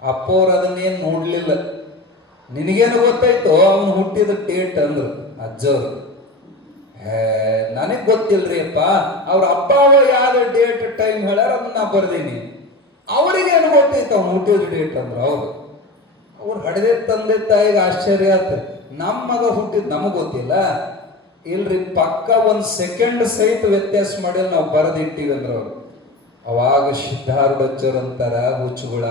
ಅಪ್ಪವ್ರು ಅದನ್ನೇನು ನೋಡ್ಲಿಲ್ಲ. ನಿನಗೇನು ಗೊತ್ತಾಯ್ತು ಅವನು ಹುಟ್ಟಿದ ಡೇಟ್ ಅಂದ್ರು ಅಜ್ಜವ್ರು. ನನಗ್ ಗೊತ್ತಿಲ್ರಿ ಅಪ್ಪ, ಅವ್ರ ಅಪ್ಪ ಯಾವ ಡೇಟ್ ಟೈಮ್ ಹೇಳ್ಯಾರ ಅದನ್ನ ನಾ ಬರ್ದೀನಿ, ಅವ್ರಿಗೇನು ಗೊತ್ತೈತ ಅವ್ನು ಹುಟ್ಟಿದ ಡೇಟ್ ಅಂದ್ರು. ಅವ್ರು ಹಡೆದೇ ತಂದೆ ತಾಯಿಗೆ ಆಶ್ಚರ್ಯ ಆತ, ನಮ್ಮ ಮಗ ಹುಟ್ಟಿದ್ ನಮಗ್ ಗೊತ್ತಿಲ್ಲ. ಇಲ್ರಿ, ಪಕ್ಕ ಒಂದ್ ಸೆಕೆಂಡ್ ಸಹಿತ ವ್ಯತ್ಯಾಸ ಮಾಡಿ ನಾವು ಬರೆದಿಟ್ಟಿವಿ ಅಂದ್ರ ಅವ್ರು. ಅವಾಗ ಸಿದ್ಧಾರೂಢಜ್ಜರು ಅಂತಾರ, ಹುಚ್ಚುಗಳ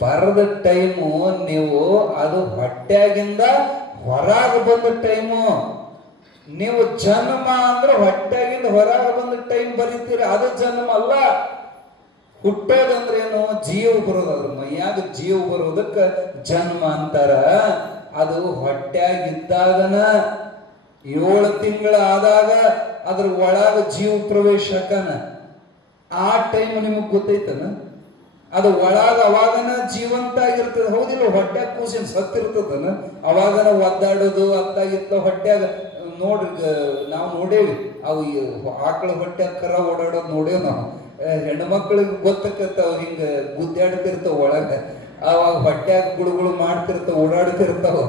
ಬರದ ಟೈಮು ನೀವು ಅದು ಹೊಟ್ಟ್ಯಾಗಿಂದ ಹೊರಗೆ ಬಂದ ಟೈಮು. ನೀವು ಜನ್ಮ ಅಂದ್ರೆ ಹೊಟ್ಟೆಗಿಂದ ಹೊರಗೆ ಬಂದ ಟೈಮ್ ಬರೀತೀರಿ, ಅದು ಜನ್ಮ ಅಲ್ಲ. ಹುಟ್ಟೋದಂದ್ರೇನು? ಜೀವ ಬರೋದು, ಅದ್ರ ಮೈಯಾಗ ಜೀವ ಬರೋದಕ್ಕ ಜನ್ಮ ಅಂತಾರ. ಅದು ಹೊಟ್ಟ್ಯಾಗಿದ್ದಾಗನ 7 ತಿಂಗಳ ಆದಾಗ ಅದ್ರ ಒಳಗ ಜೀವ ಪ್ರವೇಶಕನ ಆ ಟೈಮ್ ನಿಮಗ್ ಗೊತ್ತೈತನ? ಅದು ಒಳಗ ಅವಾಗನ ಜೀವಂತ ಆಗಿರ್ತದೆ, ಹೌದಿಲ್ಲ? ಹೊಟ್ಟ್ಯಾಗ ಕೂಸಿನ ಸತ್ತಿರ್ತದನ, ಅವಾಗನ ಒದ್ದಾಡೋದು ಅತ್ತಾಗಿತ್ತ ಹೊಟ್ಟ್ಯಾಗ. ನೋಡ್ರಿ, ನಾವು ನೋಡೇವಿ ಅವು ಆಕಳ ಹೊಟ್ಟ್ಯಾಗ ಕರ ಓಡಾಡೋದು ನೋಡೇವ್ ನಾವು. ಹೆಣ್ಮಕ್ಳಿಗೆ ಗೊತ್ತಕ್ಕತ್ತಾವ, ಹಿಂಗ ಗುದ್ದಾಡ್ತಿರ್ತಾವ ಒಳಗ, ಅವಾಗ ಹೊಟ್ಟ್ಯಾಗ ಗುಳುಗುಳು ಮಾಡ್ತಿರ್ತಾವ, ಓಡಾಡ್ತಿರ್ತಾವ.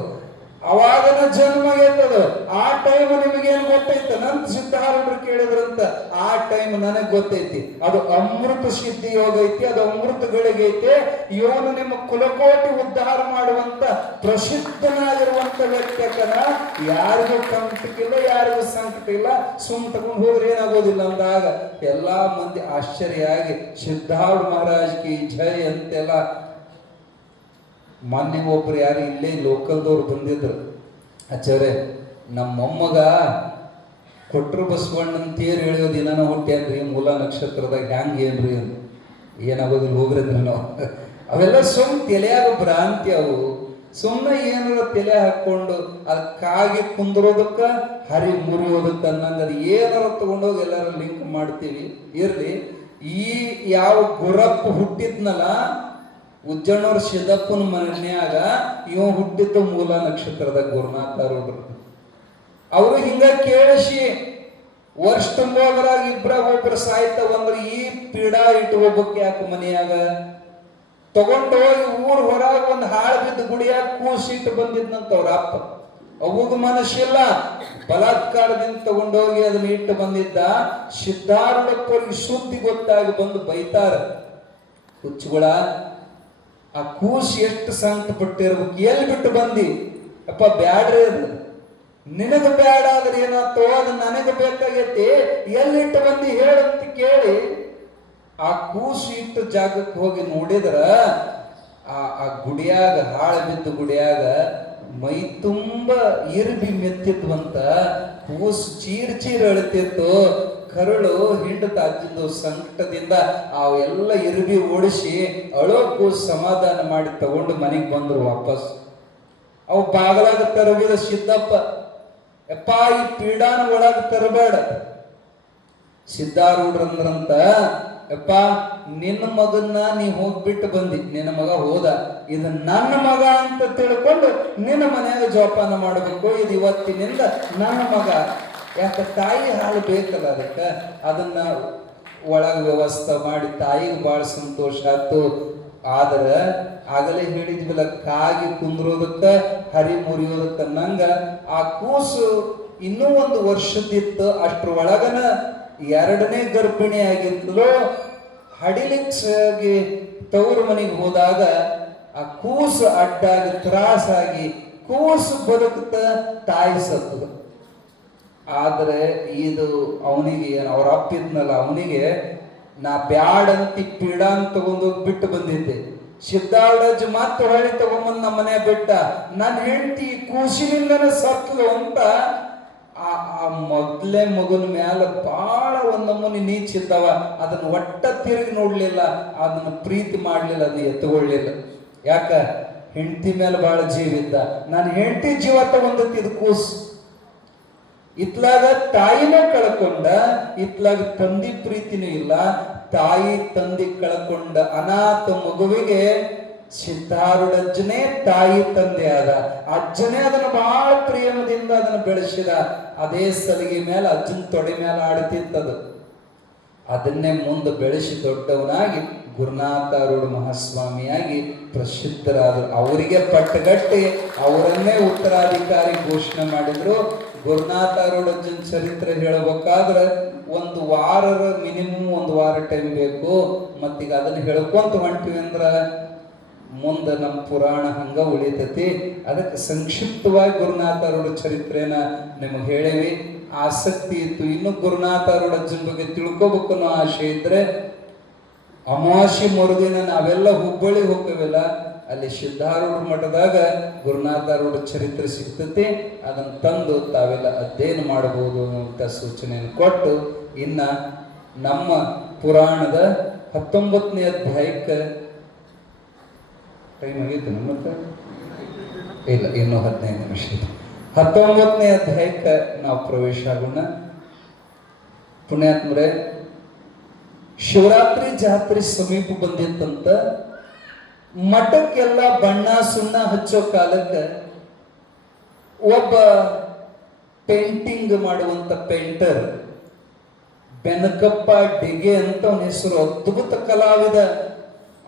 ಅವಾಗನ ಜನ್ಮ ಗೆದ್ದದ. ಆ ಟೈಮ್ ನಿಮಗೇನು ಗೊತ್ತೈತ? ನಂತ ಸಿದ್ಧಾರೂಢರು ಕೇಳಿದ್ರಂತ, ಆ ಟೈಮ್ ನನಗ್ ಗೊತ್ತೈತಿ. ಅದು ಅಮೃತ ಸಿದ್ಧಿ ಯೋಗ ಐತಿ, ಅದು ಅಮೃತ ಗಳಿಗೆ ಐತಿ. ಇವನು ನಿಮ್ಮ ಕುಲಕೋಟಿ ಉದ್ಧಾರ ಮಾಡುವಂತ ಪ್ರಸಿದ್ಧನಾಗಿರುವಂತ ವ್ಯಕ್ತಿಯಕ್ಕನ ಯಾರಿಗೂ ಕಂಟಕಿಲ್ಲ, ಯಾರಿಗೂ ಸಂಕಟ ಇಲ್ಲ, ಸುಮ್ ತಗೊಂಡು ಹೋದ್ರೆ ಏನಾಗೋದಿಲ್ಲ ಅಂದಾಗ ಎಲ್ಲಾ ಮಂದಿ ಆಶ್ಚರ್ಯ ಆಗಿ ಸಿದ್ಧಾರೂಢ ಮಹಾರಾಜ್ ಕಿ ಜೈ ಅಂತೆಲ್ಲ. ಮೊನ್ನೆ ಒಬ್ರು ಯಾರು ಇಲ್ಲೇ ಲೋಕಲ್ದವ್ರು ಬಂದಿದ್ರು, ಆಚಾರ್ಯ ನಮ್ಮ ಮೊಮ್ಮಗ ಕೊಟ್ರು ಬಸವಣ್ಣನ ತೇರು ಎಳೆಯೋ ದಿನನ ಹುಟ್ಟ್ಯಾನ್ರಿ ಮೂಲ ನಕ್ಷತ್ರದಾಗ, ಹ್ಯಾಂಗ ಏನ್ರಿ ಅಂತ. ಏನಾಗೋದಿಲ್ಲ ಹೋಗ್ರಿದ್ರೆ ನಾವು ಅವೆಲ್ಲ ಸುಮ್ ತಲೆಯಾಗ ಭ್ರಾಂತಿ. ಅವು ಸುಮ್ಮನೆ ಏನಾರ ತಲೆ ಹಾಕೊಂಡು ಅದಕ್ಕಾಗಿ ಕುಂದ್ರೋದಕ್ಕ ಹರಿ ಮುರಿಯೋದಕ್ಕೆ ಅನ್ನಂಗ ಅದು ಏನಾರ ತಗೊಂಡೋಗಿ ಎಲ್ಲಾರ ಲಿಂಕ್ ಮಾಡ್ತೀವಿ. ಇರ್ಲಿ, ಈ ಯಾವ ಗುರಪ್ಪ ಹುಟ್ಟಿದ್ನಲ್ಲ ಉಜ್ಜಣ್ಣವ್ರ ಸಿದ್ದಪ್ಪನ ಮನ್ಯಾಗ, ಇವ ಹುಟ್ಟಿದ್ದ ಮೂಲ ನಕ್ಷತ್ರದಾಗ ಗುರುನಾಥರೂಢರು. ಅವರು ಹಿಂಗ ಕೇಳಿಸಿ ವರ್ಷ ತುಂಬೋದ್ರಾಗ ಇಬ್ರಾಗ ಒಬ್ರು ಸಾಯ್ತವಂದ್ರೆ ಈ ಪೀಡಾ ಇಟ್ಕೋಬೇಕು ಯಾಕೆ ಮನೆಯಾಗ? ತಗೊಂಡೋಗಿ ಊರ್ ಹೊರಗ ಒಂದು ಹಾಳು ಬಿದ್ದ ಗುಡಿಯಾಗ ಕೂಸಿಟ್ಟು ಬಂದಿದ್ನಂತ ಅವ್ರ ಅಪ್ಪ. ಅವಾಗ ಮನಸ್ಸಿಲ್ಲ, ಬಲಾತ್ಕಾರದಿಂದ ತಗೊಂಡೋಗಿ ಅದನ್ನ ಇಟ್ಟು ಬಂದಿದ್ದ. ಸಿದ್ಧಾರೂಢಪ್ಪವ್ರಿಗೆ ಸುದ್ದಿ ಗೊತ್ತಾಗಿ ಬಂದು ಬೈತಾರ, ಹುಚ್ಚುಗಳ ಆ ಕೂಸಿ ಎಷ್ಟು ಸಂಕಟ ಪಟ್ಟಿರ್ಬೇಕು, ಎಲ್ಲಿ ಬಿಟ್ಟು ಬಂದಿ? ಅಪ್ಪ ಬ್ಯಾಡ್ರಿ, ಅದು ನಿನಗ ಬ್ಯಾಡ ಆದ್ರೆ ಏನಾಯ್ತೋ, ಅದು ನನಗೆ ಬೇಕಾಗೈತಿ, ಎಲ್ಲಿಟ್ಟು ಬಂದಿ ಹೇಳಂತ ಕೇಳಿ ಆ ಕೂಸು ಇಟ್ಟು ಜಾಗಕ್ಕೆ ಹೋಗಿ ನೋಡಿದ್ರ ಆ ಗುಡಿಯಾಗ, ಹಾಳು ಬಿದ್ದ ಗುಡಿಯಾಗ ಮೈ ತುಂಬ ಇರ್ಬಿ ಮೆತ್ತಿದ್ವಂತ. ಕೂಸು ಚೀರ್ ಅಳ್ತಿತ್ತು, ಕರುಳು ಹಿಂಡತ ಅಜ್ಜಿದ್ದು ಸಂಕಟದಿಂದ ಅವೆಲ್ಲ ಇರ್ಬಿ ಓಡಿಸಿ ಅಳೋ ಕೂಸು ಸಮಾಧಾನ ಮಾಡಿ ತಗೊಂಡು ಮನೆಗೆ ಬಂದ್ರು ವಾಪಸ್. ಅವು ಬಾಗಲಾಗ ತರಬಿದ ಸಿದ್ದಪ್ಪ, ಯಪ್ಪ ಈ ಪೀಡಾನ ಒಳಗ ತರಬೇಡ. ಸಿದ್ಧಾರೂಢರಂದ್ರಂತ, ಯಪ್ಪ ನಿನ್ನ ಮಗನ್ನ ನೀ ಹೋಗ್ಬಿಟ್ಟು ಬಂದಿ, ನಿನ್ನ ಮಗ ಹೋದ, ಇದು ನನ್ನ ಮಗ ಅಂತ ತಿಳ್ಕೊಂಡು ನಿನ್ನ ಮನೆಯಾಗ ಜೋಪಾನ ಮಾಡಬೇಕು. ಇದು ಇವತ್ತಿನಿಂದ ನನ್ನ ಮಗ. ಯಾಕ ತಾಯಿ ಹಾಲು ಬೇಕಲ್ಲ, ಅದಕ್ಕೆ ಅದನ್ನ ಒಳಗ ವ್ಯವಸ್ಥೆ ಮಾಡಿ ತಾಯಿಗೆ ಬಹಳ ಸಂತೋಷ ಆಯ್ತು. ಆದ್ರೆ ಆಗಲೇ ಹೇಳಿದ್ವಿಲ್ಲ, ಕಾಗಿ ಕುಂದ್ರೋದಕ್ಕ ಹರಿ ಮುರಿಯೋದಕ್ಕ ನಂಗ ಆ ಕೂಸು ಇನ್ನೂ 1 ವರ್ಷದಿತ್ತು. ಅಷ್ಟ್ರ ಒಳಗನ 2ನೇ ಗರ್ಭಿಣಿ ಆಗಿದ್ಲು. ಹಡಿಲಿಕ್ಸಾಗಿ ತವರು ಮನೆಗೆ ಹೋದಾಗ ಆ ಕೂಸು ಅಡ್ಡಾಗಿ ತ್ರಾಸಾಗಿ ಕೂಸು ಬದುಕುತ್ತ ತಾಯಿ ಸತ್ತು. ಆದ್ರೆ ಇದು ಅವನಿಗೆ, ಅವ್ರ ಅಪ್ಪಿದ್ನಲ್ಲ, ಅವನಿಗೆ ನಾ ಬ್ಯಾಡಂತಿ ಪೀಡಾ ಅಂತ ತಗೊಂಡೋಗಿ ಬಿಟ್ಟು ಬಂದಿದ್ದೆ. ಸಿದ್ಧಾರೂಢಜ್ಜ ಮತ್ತೆ ಹೊಳ್ಳಿ ತಗೊಂಬಂದ್ ನಮ್ಮ ಮನೆ ಬಿಟ್ಟ. ನನ್ನ ಹೆಂಡತಿ ಕೂಸಿನಿಂದನೇ ಸತ್ಲು ಅಂತ ಆ ಮೊದಲೇ ಮಗುನ ಮ್ಯಾಲ ಬಹಳ ಒಂದ್ ನಮೂನಿ ನೀಚಿದ್ದವ. ಅದನ್ನ ಒಟ್ಟ ತಿರುಗಿ ನೋಡ್ಲಿಲ್ಲ, ಅದನ್ನ ಪ್ರೀತಿ ಮಾಡ್ಲಿಲ್ಲ, ಅದನ್ನ ಎತ್ತುಕೊಳ್ಳಿಲ್ಲ. ಯಾಕ? ಹೆಂಡತಿ ಮೇಲೆ ಬಹಳ ಜೀವ ಇದ್ದ. ನಾನು ಹೆಂಡತಿ ಜೀವ ತಗೊಂಡತ್ತಿದ್ ಕೂಸು. ಇತ್ಲಾಗ ತಾಯಿನೂ ಕಳ್ಕೊಂಡ, ಇತ್ಲಾಗ ತಂದಿ ಪ್ರೀತಿನೂ ಇಲ್ಲ. ತಾಯಿ ತಂದಿ ಕಳ್ಕೊಂಡ ಅನಾಥ ಮಗುವಿಗೆ ಸಿದ್ಧಾರೂಢಜ್ಜನೇ ತಾಯಿ ತಂದೆ ಆದ. ಅಜ್ಜನೇ ಅದನ್ನು ಬಹಳ ಪ್ರೇಮದಿಂದ ಅದನ್ನು ಬೆಳೆಸಿದ. ಅದೇ ಸಲಿಗೆ ಮೇಲೆ ಅಜ್ಜನ ತೊಡೆ ಮೇಲೆ ಆಡ್ತಿತ್ತದು. ಅದನ್ನೇ ಮುಂದೆ ಬೆಳೆಸಿ ದೊಡ್ಡವನಾಗಿ ಗುರುನಾಥರೂಢ ಮಹಾಸ್ವಾಮಿಯಾಗಿ ಪ್ರಸಿದ್ಧರಾದರು. ಅವರಿಗೆ ಪಟ್ಟಗಟ್ಟಿ ಅವರನ್ನೇ ಉತ್ತರಾಧಿಕಾರಿ ಘೋಷಣೆ ಮಾಡಿದ್ರು. ಗುರುನಾಥರೂಢಜ್ಜನ ಚರಿತ್ರೆ ಹೇಳಬೇಕಾದ್ರೆ 1 ವಾರ ಮಿನಿಮಮ್ 1 ವಾರ ಟೈಮ್ ಬೇಕು. ಮತ್ತೀಗ ಅದನ್ನ ಹೇಳ್ಕೊಂತ ಹೊಂಟಿವಿ ಅಂದ್ರ ಮುಂದೆ ನಮ್ಮ ಪುರಾಣ ಹಂಗ ಉಳಿತೈತಿ. ಅದಕ್ಕೆ ಸಂಕ್ಷಿಪ್ತವಾಗಿ ಗುರುನಾಥರೂಢ ಚರಿತ್ರೆನ ನಿಮಗೆ ಹೇಳೇವಿ. ಆಸಕ್ತಿ ಇತ್ತು, ಇನ್ನು ಗುರುನಾಥರೂಢಜ್ಜನ ಬಗ್ಗೆ ತಿಳ್ಕೊಬೇಕು ಅನ್ನೋ ಆಶೆ ಇದ್ರೆ ಅಮಾವಾಸ್ಯೆ ಮರುದಿನ ನಾವೆಲ್ಲ ಹುಬ್ಬಳ್ಳಿ ಹೋಗ್ತೇವಲ್ಲ, ಅಲ್ಲಿ ಸಿದ್ಧಾರೂಢ ಮಠದಾಗ ಗುರುನಾಥರೂಢ ಚರಿತ್ರೆ ಸಿಗ್ತತಿ. ಅದನ್ನು ತಂದು ತಾವೆಲ್ಲ ಅಧ್ಯಯನ ಮಾಡಬಹುದು ಅಂತ ಸೂಚನೆಯನ್ನು ಕೊಟ್ಟು, ಇನ್ನ ನಮ್ಮ ಪುರಾಣದ 19ನೇ ಅಧ್ಯಾಯಕ್ಕೆ ಟೈಮ್ ಆಗೈತೆ ಮತ್ತೆ ಇಲ್ಲ, ಇನ್ನೂ 15 ನಿಮಿಷ ಇದೆ. 19ನೇ ಅಧ್ಯಾಯಕ್ಕೆ ನಾವು ಪ್ರವೇಶ ಆಗೋಣ. ಪುಣ್ಯಾತ್ಮರೇ, ಶಿವರಾತ್ರಿ ಜಾತ್ರೆ ಸಮೀಪ ಬಂದಿತ್ತಂತ ಮಠಕ್ಕೆಲ್ಲ ಬಣ್ಣ ಸುಣ್ಣ ಹಚ್ಚೋ ಕಾಲಕ್ಕೆ ಒಬ್ಬ ಪೇಂಟಿಂಗ್ ಮಾಡುವಂತ ಪೇಂಟರ್ ಬೆನಕಪ್ಪ ಡಿಗೆ ಅಂತ ಅವನ ಹೆಸರು, ಅದ್ಭುತ ಕಲಾವಿದ.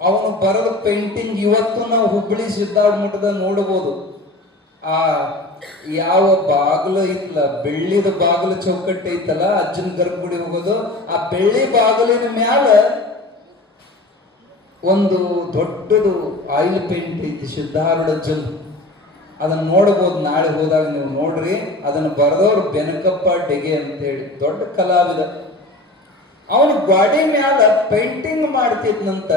ಅವನು ಬರೆದ ಪೇಂಟಿಂಗ್ ಇವತ್ತು ನಾವು ಹುಬ್ಬಳ್ಳಿ ಸಿದ್ಧಾರೂಢ ಮಠದ ನೋಡಬಹುದು. ಆ ಯಾವ ಬಾಗಿಲು ಐತಲ್ಲ, ಬೆಳ್ಳಿದ ಬಾಗಿಲು ಚೌಕಟ್ಟು ಐತಲ್ಲ, ಅಜ್ಜನ ಗರ್ಭಗುಡಿ ಹೋಗೋದು, ಆ ಬೆಳ್ಳಿ ಬಾಗಿಲಿನ ಮ್ಯಾಲ ಒಂದು ದೊಡ್ಡದು ಆಯಿಲ್ ಪೇಂಟ್ ಐತಿ ಸಿದ್ಧಾರೂಢ ಅಜ್ಜನ್. ಅದನ್ನ ನೋಡಬಹುದು, ನಾಳೆ ಹೋದಾಗ ನೀವು ನೋಡ್ರಿ. ಅದನ್ನು ಬರೆದವ್ರು ಬೆನಕಪ್ಪ ಡೆಗೆ ಅಂತೇಳಿ ದೊಡ್ಡ ಕಲಾವಿದ. ಅವನು ಗಾಡಿ ಮ್ಯಾಲ ಪೇಂಟಿಂಗ್ ಮಾಡ್ತಿದ್ನಂತ.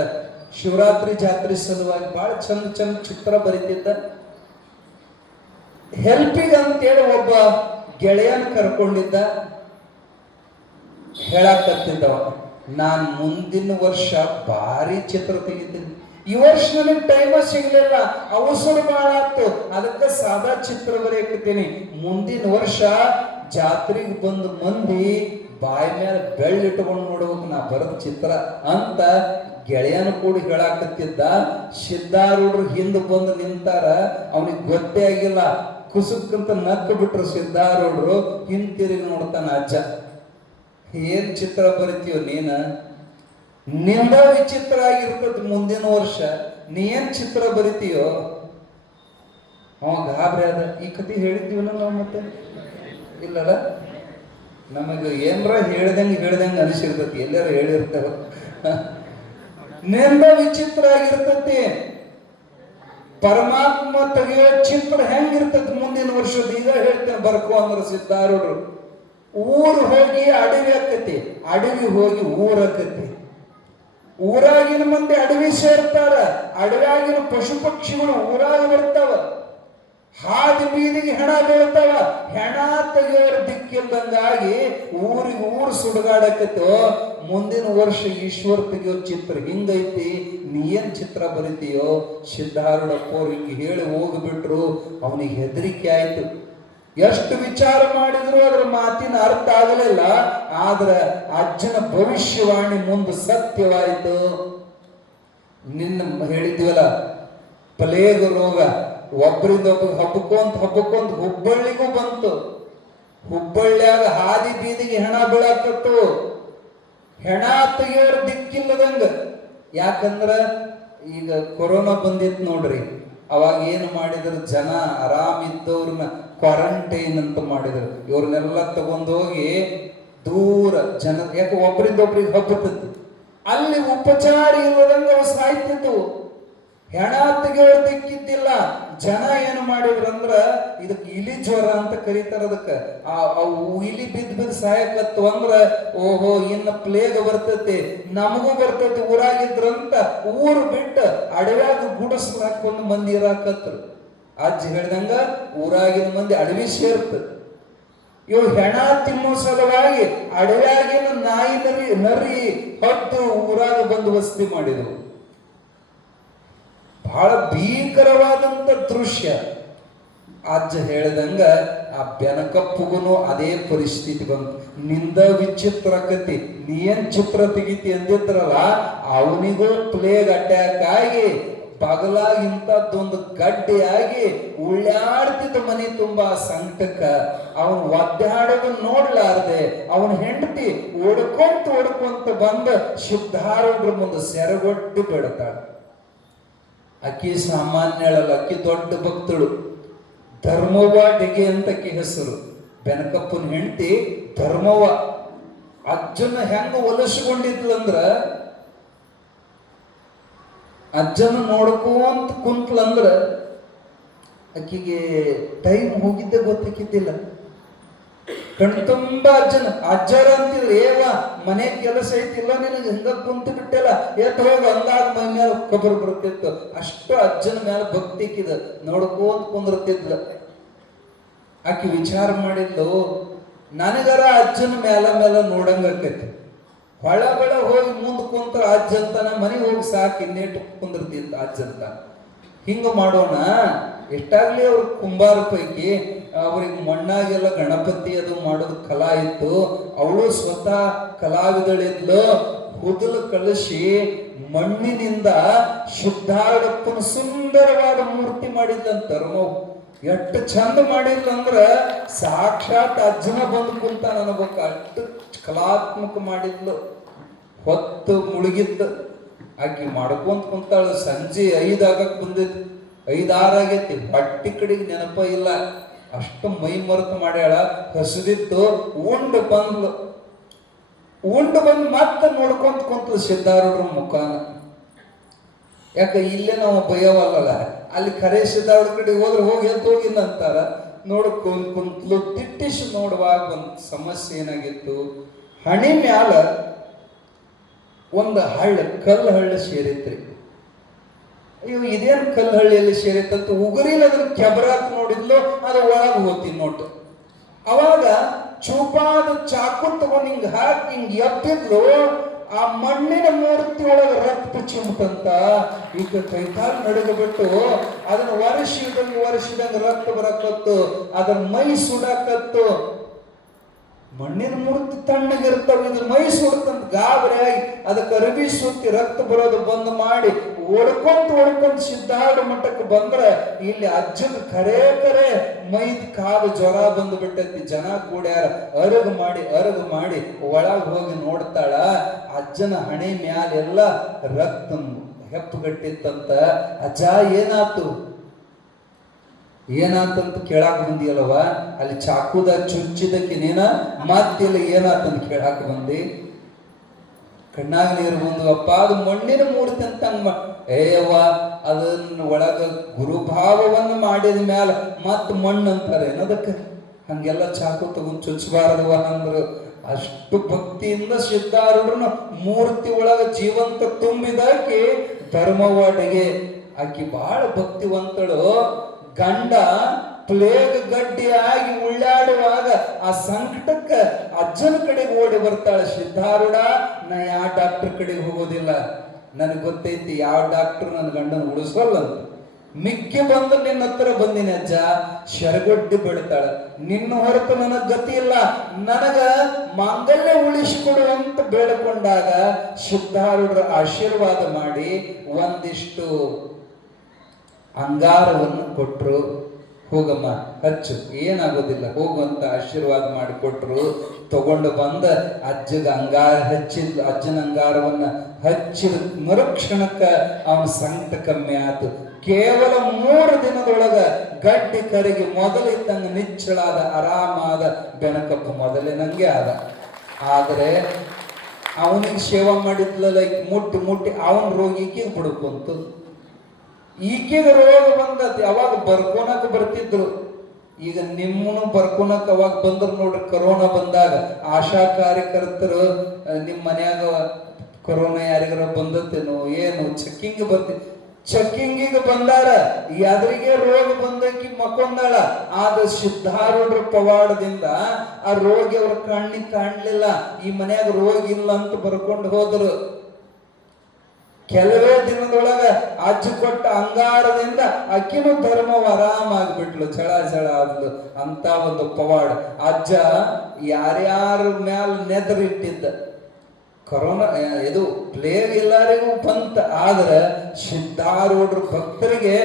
ಶಿವರಾತ್ರಿ ಜಾತ್ರೆ ಸಲುವಾಗಿ ಬಹಳ ಚಂದ ಚಂದ ಚಿತ್ರ ಬರೀತಿದ್ದ. ಹೆಲ್ಪಿಗೆ ಅಂತೇಳಿ ಒಬ್ಬ ಗೆಳೆಯನ ಕರ್ಕೊಂಡಿದ್ದ. ಹೇಳಕತ್ತಿದ್ದವ, ನಾನು ಮುಂದಿನ ವರ್ಷ ಭಾರಿ ಚಿತ್ರ ತೆಗಿತೀನಿ. ಈ ವರ್ಷ ನನಗೆ ಟೈಮ ಸಿಗ್ಲಿಲ್ಲ, ಅವಸರ ಭಾಳ ಆಯ್ತು, ಅದಕ್ಕೆ ಸಾದಾ ಚಿತ್ರ ಬರೆಯಕತ್ತೀನಿ. ಮುಂದಿನ ವರ್ಷ ಜಾತ್ರೆಗೆ ಬಂದು ಮಂದಿ ಬಾಯಿ ಮೇಲೆ ಬೆಳ್ಳಿಟ್ಕೊಂಡು ನೋಡ್ಬೇಕು ನಾ ಬರದ ಚಿತ್ರ ಅಂತ ಗೆಳೆಯನ ಕೂಡ ಹೇಳಾಕತ್ತಿದ್ದ. ಸಿದ್ಧಾರೂಢರು ಹಿಂದೆ ಬಂದು ನಿಂತಾರ. ಅವನಿಗೆ ಗೊತ್ತೇ ಆಗಿಲ್ಲ. ಕುಸುಕ್ಕಂತ ನಕ್ಕು ಬಿಟ್ರು ಸಿದ್ಧಾರೂಢರು. ಹಿಂತಿರುಗಿ ನೋಡ್ತಾನ ಅಜ್ಜ. ಏನ್ ಚಿತ್ರ ಬರಿತೀಯೋ ನೀನ? ನಿಂದ ವಿಚಿತ್ರ ಆಗಿರ್ತದ ಮುಂದಿನ ವರ್ಷ, ನೀ ಏನ್ ಚಿತ್ರ ಬರಿತೀಯೋ? ಅವ ಗಾಬರಿ ಅದ. ಈ ಕತೆ ಹೇಳಿದ್ದೀವಲ್ಲ ನಾವು ಮತ್ತೆ ಇಲ್ಲಲ್ಲ, ನಮಗೆ ಏನರ ಹೇಳ್ದಂಗೆ ಅನಿಸಿರ್ತತಿ, ಎಲ್ಲಾರು ಹೇಳಿರ್ತಾರ. ನಿಂದ ವಿಚಿತ್ರ ಆಗಿರ್ತತಿ. ಪರಮಾತ್ಮ ತೆಗೆಯೋ ಚಿತ್ರ ಹೆಂಗಿರ್ತತಿ ಮುಂದಿನ ವರ್ಷದ? ಈಗ ಹೇಳ್ತೇನೆ, ಬರ್ಕೋ ಅಂದ್ರೆ ಸಿದ್ಧಾರೂಢರು. ಊರು ಹೋಗಿ ಅಡವಿ ಆಕತಿ, ಅಡವಿ ಹೋಗಿ ಊರಾಕತಿ. ಊರಾಗಿನ ಮಂದಿ ಅಡವಿ ಸೇರ್ತಾರ, ಅಡವ್ಯಾಗಿನ ಪಶು ಪಕ್ಷಿಗಳು ಊರಾಗ ಬರ್ತಾವ. ಹಾದಿ ಬೀದಿಗೆ ಹೆಣ ಬೀಳ್ತಾವ. ಹೆಣ ತೆಗೆಯೋರ ದಿಕ್ಕಿಲ್ದಂಗಾಗಿ ಊರಿಗೆ ಊರು ಸುಡುಗಾಡಕತ್ತೋ. ಮುಂದಿನ ವರ್ಷ ಈಶ್ವರ ತೆಗೆಯೋ ಚಿತ್ರ ಹಿಂಗೈತಿ, ನೀ ಏನ್ ಚಿತ್ರ ಬರಿತೀಯೋ? ಸಿದ್ಧಾರೂಢಪ್ಪವ್ರು ಹಿಂಗೆ ಹೇಳಿ ಹೋಗ್ಬಿಟ್ರು. ಅವನಿಗೆ ಹೆದರಿಕೆ ಆಯ್ತು. ಎಷ್ಟು ವಿಚಾರ ಮಾಡಿದ್ರು ಅದರ ಮಾತಿನ ಅರ್ಥ ಆಗಲಿಲ್ಲ. ಆದ್ರೆ ಅಜ್ಜನ ಭವಿಷ್ಯವಾಣಿ ಮುಂದೆ ಸತ್ಯವಾಯಿತು. ನಿನ್ನ ಹೇಳಿದ್ವಲ್ಲ, ಪ್ಲೇಗ್ ರೋಗ ಒಬ್ಬರಿಂದ ಒಬ್ಬ ಹಬ್ಬಕೊಂತ ಹುಬ್ಬಳ್ಳಿಗೂ ಬಂತು. ಹುಬ್ಬಳ್ಳಿಯಾಗ ಹಾದಿ ಬೀದಿಗೆ ಹೆಣ ಬೀಳಾಕತ್ತು. ಹೆಣ ತೆಗಿಯೋರ ದಿಕ್ಕಿಲ್ಲದಂಗ. ಯಾಕಂದ್ರ ಈಗ ಕೊರೋನಾ ಬಂದಿತ್ತು ನೋಡ್ರಿ, ಅವಾಗ ಏನು ಮಾಡಿದ್ರು, ಜನ ಆರಾಮಿದ್ದವ್ರನ್ನ ಕ್ವಾರಂಟೈನ್ ಅಂತ ಮಾಡಿದ್ರು. ಇವ್ರನ್ನೆಲ್ಲ ತಗೊಂಡೋಗಿ ದೂರ ಜನ, ಯಾಕೆ ಒಬ್ಬರಿಂದ ಒಬ್ರಿಗೆ ಹಬ್ಬತದ್ದು, ಅಲ್ಲಿ ಉಪಚಾರ ಇರೋದಂಗ ಅವು ಸಾಯ್ತಿದ್ದು. ಹೆಣ ತೆಗೆಯೋರು ದಿಕ್ಕಿದ್ದಿಲ್ಲ. ಜನ ಏನು ಮಾಡಿದ್ರಂದ್ರ, ಇದಕ್ಕೆ ಇಲಿ ಜ್ವರ ಅಂತ ಕರೀತಾರ. ಅದಕ್ಕೆ ಅವು ಇಲಿ ಬಿದ್ದು ಸಾಯಕತ್ತು ಅಂದ್ರ, ಓಹೋ ಇನ್ನ ಪ್ಲೇಗ್ ಬರ್ತೈತಿ, ನಮಗೂ ಬರ್ತೈತಿ ಊರಾಗಿದ್ರಂತ ಊರು ಬಿಟ್ಟು ಅಡವ್ಯಾಗ ಗುಡಿಸ್ಲು ಹಾಕೊಂಡು ಮಂದಿ ಇರಾಕತ್ರು. ಅಜ್ಜ ಹೇಳ್ದಂಗ ಊರಾಗಿನ ಮಂದಿ ಅಡವಿ ಸೇರ್ತ. ಇವು ಹೆಣ ತಿನ್ನೋ ಸಲುವಾಗಿ ಅಡವ್ಯಾಗಿನ ನಾಯಿ ನರಿ ಹೊತ್ತು ಊರಾಗ ಬಂದು ವಸತಿ ಮಾಡಿದವು. ಬಹಳ ಭೀಕರವಾದಂತ ದೃಶ್ಯ. ಅಜ್ಜ ಹೇಳ್ದಂಗ ಆ ಬೆನಕಪ್ಪುಗೂ ಅದೇ ಪರಿಸ್ಥಿತಿ ಬಂತು. ನಿಂದ ವಿಚಿತ್ರ ಕತಿ, ನೀ ಏನ್ ಚಿತ್ರ ತೆಗಿತಿ ಅಂದಿದ್ರಲ್ಲ, ಅವನಿಗೂ ಪ್ಲೇಗ್ ಅಟ್ಯಾಕ್ ಆಗಿ ಬಗಲಾಗಿ ಇಂಥದ್ದೊಂದು ಗಡ್ಡೆಯಾಗಿ ಉಳ್ಳಾಡ್ತಿದ್ದ ಮನೆ ತುಂಬಾ ಸಂಕಟಕ್ಕ. ಅವನು ಒದ್ದಾಡೋದು ನೋಡ್ಲಾರ್ದೆ ಅವನ ಹೆಂಡತಿ ಓಡ್ಕೊಂತ ಬಂದ ಸಿದ್ಧಾರೂಢರ ಮುಂದೆ ಸೆರಗೊಟ್ಟು ಬಿಡ್ತಾಳ. ಅಕ್ಕಿ ಸಾಮಾನ್ಯಳಲ್ಲ, ಅಕ್ಕಿ ದೊಡ್ಡ ಭಕ್ತಳು. ಧರ್ಮವ್ವ ಡೆಗೆ ಅಂತ ಅಕ್ಕಿ ಹೆಸರು. ಬೆನಕಪ್ಪನ ಹೆಂಡತಿ ಧರ್ಮವ್ವ. ಅಜ್ಜನ ಹೆಂಗ ಒಲಿಸ್ಕೊಂಡಿದ್ಲಂದ್ರ, ಅಜ್ಜನ ನೋಡ್ಕೊಂತ ಕುಂತ್ಲಂದ್ರ ಆಕಿಗೆ ಟೈಮ್ ಹೋಗಿದ್ದೆ ಗೊತ್ತಾಕಿದ್ದಿಲ್ಲ. ಕಣ್ ತುಂಬಾ ಅಜ್ಜರ ಅಂತಿದ್ರು, ಏವ ಮನೆ ಕೆಲಸ ಐತಿಲ್ಲ ನಿನಗೆ ಹಿಂಗ ಕುಂತು ಬಿಟ್ಟಿಲ್ಲ ಎತ್ ಹೋಗಿ ಅಂದಾಗ ಮೈ ಮೇಲೆ ಕೊಬ್ಬರು ಬರ್ತಿತ್ತು. ಅಷ್ಟು ಅಜ್ಜನ ಮೇಲೆ ಭಕ್ತಿ ಇಕ್ಕಿದ, ನೋಡ್ಕೋತ ಕುಂದಿರ್ತಿದ್ಲ. ಆಕಿ ವಿಚಾರ ಮಾಡಿದ್ಲು, ನನಗರ ಅಜ್ಜನ ಮೇಲೆ ನೋಡಂಗಕ್ಕೈತಿ, ಹೊಳ ಹೋಗಿ ಮುಂದ್ ಕುಂತ್ರ ಅಜ್ಜ ಅಂತಾನ, ಮನೆಗೆ ಹೋಗಿ ಸಾಕಿ ಇನ್ನೇಟು ಕುಂದಿರ್ತಿದ್ದ ಅಜ್ಜ ಅಂತ. ಹಿಂಗ ಮಾಡೋಣ. ಎಷ್ಟಾಗ್ಲಿ ಅವ್ರ ಕುಂಬಾರ ಪೈಕಿ ಅವ್ರಿಗೆ ಮಣ್ಣಾಗೆಲ್ಲ ಗಣಪತಿ ಅದು ಮಾಡೋದು ಕಲಾ ಇತ್ತು. ಅವಳು ಸ್ವತಃ ಕಲಾವಿದಳಿದ್ಲು. ಹುದಲು ಕಳಿಸಿ ಮಣ್ಣಿನಿಂದ ಸಿದ್ಧಾರೂಢಪ್ಪನ ಸುಂದರವಾದ ಮೂರ್ತಿ ಮಾಡಿದ್ಲಂತ. ಎಷ್ಟು ಚಂದ ಮಾಡಿದ್ಲಂದ್ರ ಸಾಕ್ಷಾತ್ ಅಜ್ಜನ ಬಂದು ಕುಂತ ಅನ್ಬೇಕು, ಅಷ್ಟು ಕಲಾತ್ಮಕ ಮಾಡಿದ್ಲು. ಹೊತ್ತು ಮುಳುಗಿದ್ದು ಆಕಿ ಮಾಡ್ಕೊಂತ ಕುಂತಾಳು. ಸಂಜೆ 5 ಆಗಕ್ ಬಂದಿತ್ತು, 5-6 ಆಗೈತಿ. ಹೊಟ್ಟಿ ಕಡೆಗೆ ನೆನಪ ಇಲ್ಲ, ಅಷ್ಟು ಮೈ ಮರೆತು ಮಾಡ್ಯಾಳ. ಹಸಿದಿತ್ತು, ಉಂಡು ಬಂದು ಮತ್ತೆ ನೋಡ್ಕೊಂತ ಕುಂತಳು ಸಿದ್ಧಾರೂಢರ ಮುಖಾನ. ಯಾಕೆ ಇಲ್ಲೇ ನಾವು ಭಯವಲ್ಲ, ಅಲ್ಲಿ ಖರೆ ಸಿದ್ಧಾರೂಢ ಕಡೆ ಹೋದ್ರೆ ಹೋಗಿ ಅಂತ ಹೋಗಿಲ್ಲ ಅಂತಾರ. ನೋಡ್ಕೊಂಡ್ ಕುಂತ್ಲು. ತಿಟ್ಟಿಸಿ ನೋಡುವಾಗ ಒಂದು ಸಮಸ್ಯೆ ಏನಾಗಿತ್ತು, ಹಣಿ ಮ್ಯಾಲ ಒಂದು ಕಲ್ಲು ಹಳ್ಳ ಸೇರಿತ್ರಿ. ಅಯ್ಯೋ ಇದೇನು ಕಲ್ಲು ಹಳ್ಳಿಯಲ್ಲಿ ಸೇರಿತ್ತಂತ ಉಗುರಿಲ್ಲ ಅದನ್ನ ಕೆಬರಾಕ್ ನೋಡಿದ್ಲು, ಅದು ಒಳಗೆ ಹೋತಿ ನೋಟು. ಅವಾಗ ಚೂಪಾದ ಚಾಕು ತಗೊಂಡು ಹಿಂಗ ಹಾಕಿ ಹಿಂಗ ಎಬ್ಬಿದ್ಲು. ಆ ಮಣ್ಣಿನ ಮೂರ್ತಿ ಒಳಗೆ ರಕ್ತ ಚಿಮ್ತಂತ. ಈಗ ಕೈಕಾಲು ನಡುಗಬಿಟ್ಟು ಅದನ್ನ ವರ್ಷಿದಂಗ ರಕ್ತ ಬರಕತ್ತು, ಅದನ್ನ ಮೈ ಸುಡಕತ್ತು. ಮಣ್ಣಿನ ಮೂರ್ತಿ ತಣ್ಣಗಿರ್ತಾವ, ಇದ್ರ ಮೈ ಸುಡ್ತಂತ ಗಾಬರಿ ಆಗಿ ಅದಕ್ಕೆ ಅರಬಿ ಸುತ್ತಿ ರಕ್ತ ಬರೋದು ಬಂದ್ ಮಾಡಿ ಓಡ್ಕೊಂತ ಸಿದ್ಧಾರೂಢ ಮಠಕ್ಕೆ ಬಂದ್ರೆ ಇಲ್ಲಿ ಅಜ್ಜನ ಕರೆ ಮೈದ್ ಕಾಲು ಜ್ವರ ಬಂದು ಬಿಟ್ಟೈತಿ. ಜನ ಕೂಡ್ಯಾರ. ಅರಗು ಮಾಡಿ ಒಳಗೆ ಹೋಗಿ ನೋಡ್ತಾಳ. ಅಜ್ಜನ ಹಣೆ ಮ್ಯಾಲೆಲ್ಲ ರಕ್ತ ಹೆಪ್ಪುಗಟ್ಟಿತ್ತಂತ. ಅಜ್ಜ ಏನಾತಂತ ಕೇಳಾಕ ಬಂದಿಯಲ್ಲವ, ಅಲ್ಲಿ ಚಾಕುದ ಚುಚ್ಚಿದಕ್ಕೆ ನೀನ ಮತ್ತಿಲ್ಲ ಏನಾತಂತ ಕೇಳಾಕ ಬಂದಿ. ಕಣ್ಣಾಗ ನೀರು ಬಂದು, ಅಪ್ಪ ಅದು ಮಣ್ಣಿನ ಮೂರ್ತಿ ಅಂತ ಏಯವ್ವ ಅದನ್ನ ಒಳಗ ಗುರುಭಾವವನ್ನು ಮಾಡಿದ ಮ್ಯಾಲ ಮತ್ ಮಣ್ಣು ಅಂತಾರೆ ಏನದಕ್ಕೆ, ಹಂಗೆಲ್ಲ ಚಾಕು ತಗೊಂಡು ಚುಚ್ಚಬಾರದವ ಅಂದ್ರು. ಅಷ್ಟು ಭಕ್ತಿಯಿಂದ ಸಿದ್ಧಾರೂಢರನ್ನ ಮೂರ್ತಿ ಒಳಗ ಜೀವಂತ ತುಂಬಿದಾಕಿ ಧರ್ಮವಾಡಿಗೆ. ಆಕಿ ಬಹಳ ಭಕ್ತಿವಂತಳು. ಗಂಡ ಪ್ಲೇಗ್ ಗಡ್ಡಿಯಾಗಿ ಉಳ್ಳಾಡುವಾಗ ಆ ಸಂಕಟಕ್ಕ ಅಜ್ಜನ ಕಡೆಗೆ ಓಡಿ ಬರ್ತಾಳೆ ಸಿದ್ಧಾರೂಢ. ನಾ ಯಾವ ಡಾಕ್ಟರ್ ಕಡೆಗೆ ಹೋಗೋದಿಲ್ಲ, ನನಗೆ ಗೊತ್ತೈತಿ ಯಾವ ಡಾಕ್ಟರ್ ನನ್ನ ಗಂಡನ ಉಳಿಸೋಲ್ಲ ಅಂತ. ಮಿಕ್ಕಿ ಬಂದು ನಿನ್ನ ಹತ್ರ ಬಂದಿನಿ ಅಜ್ಜ. ಶರಗೊಡ್ಡಿ ಬಿಡ್ತಾಳ, ನಿನ್ನ ಹೊರತು ನನಗ್ ಗತಿ ಇಲ್ಲ, ನನಗ ಮಾಂಗಲ್ಯ ಉಳಿಸಿಕೊಡುವಂತ ಬೇಡಿಕೊಂಡಾಗ ಸಿದ್ಧಾರೂಢರ ಆಶೀರ್ವಾದ ಮಾಡಿ ಒಂದಿಷ್ಟು ಅಂಗಾರವನ್ನು ಕೊಟ್ಟರು. ಹೋಗಮ್ಮ ಹಚ್ಚು, ಏನಾಗೋದಿಲ್ಲ ಹೋಗುವಂತ ಆಶೀರ್ವಾದ ಮಾಡಿ ಕೊಟ್ಟರು. ತಗೊಂಡು ಬಂದ ಅಜ್ಜಗ ಅಂಗಾರ ಹಚ್ಚಿದ್, ಅಜ್ಜನ ಅಂಗಾರವನ್ನ ಹಚ್ಚಿದ ಮರುಕ್ಷಣಕ್ಕ ಅವನ ಸಂಕಟ ಕಮ್ಮಿ ಆತು. ಕೇವಲ 3 ದಿನದೊಳಗ ಗಡ್ಡಿ ಕರಿಗೆ ಮೊದಲಿದ್ದಂಗ ನಿಚ್ಚಳಾದ ಆರಾಮಾದ ಬೆನಕಪ್ಪ ಮೊದಲಿನಂಗೆ ಆದ. ಆದರೆ ಅವನಿಗೆ ಸೇವಾ ಮಾಡಿದ್ಲಲ್ಲ, ಮುಟ್ಟಿ ಅವನ ರೋಗಿಗೆ ಬಿಡ್ಕೊಂತು. ಈಕೆಗೆ ರೋಗ ಬಂದತಿ. ಅವಾಗ ಬರ್ಕೋನಕ್ ಬರ್ತಿದ್ರು. ಈಗ ನಿಮ್ಮನು ಬರ್ಕೋನಕ್ ಅವಾಗ ಬಂದ್ರು ನೋಡ್ರಿ. ಕರೋನಾ ಬಂದಾಗ ಆಶಾ ಕಾರ್ಯಕರ್ತರು ನಿಮ್ಮ ಮನ್ಯಾಗ ಕೊರೋನಾ ಯಾರಿಗಾರ ಬಂದತ್ತೇನೋ ಏನು ಚೆಕ್ಕಿಂಗ್ ಚೆಕ್ಕಿಂಗಿಗೆ ಬಂದಾರ. ಯಾವ್ದ್ರಿಗೆ ರೋಗ ಬಂದಕ್ಕಿ ಮಕ್ಕೊಂದಾಳ. ಆದ ಸಿದ್ಧಾರೂಢರ ಪವಾಡದಿಂದ ಆ ರೋಗಿ ಅವ್ರ ಕಣ್ಣಿಗೆ ಕಾಣ್ಲಿಲ್ಲ. ಈ ಮನ್ಯಾಗ ರೋಗ ಇಲ್ಲ ಅಂತ ಬರ್ಕೊಂಡು ಹೋದ್ರು. ಕೆಲವೇ ದಿನದೊಳಗ ಅಜ್ಜ ಕೊಟ್ಟ ಅಂಗಾರದಿಂದ ಅಕ್ಕಿನೂ ಧರ್ಮವ ಆರಾಮಾಗ್ಬಿಟ್ಲು, ಝಳ ಆದ್ಲು. ಅಂತ ಒಂದು ಪವಾಡ. ಅಜ್ಜ ಯಾರ್ಯಾರ ಮ್ಯಾಲ ನೆದರಿಟ್ಟಿದ್ದ. ಕೊರೋನಾ ಇದು ಪ್ಲೇಗ್ ಎಲ್ಲರಿಗೂ ಬಂತ. ಆದ್ರೆ ಸಿದ್ಧಾರೂಢರ ಭಕ್ತರಿಗೆ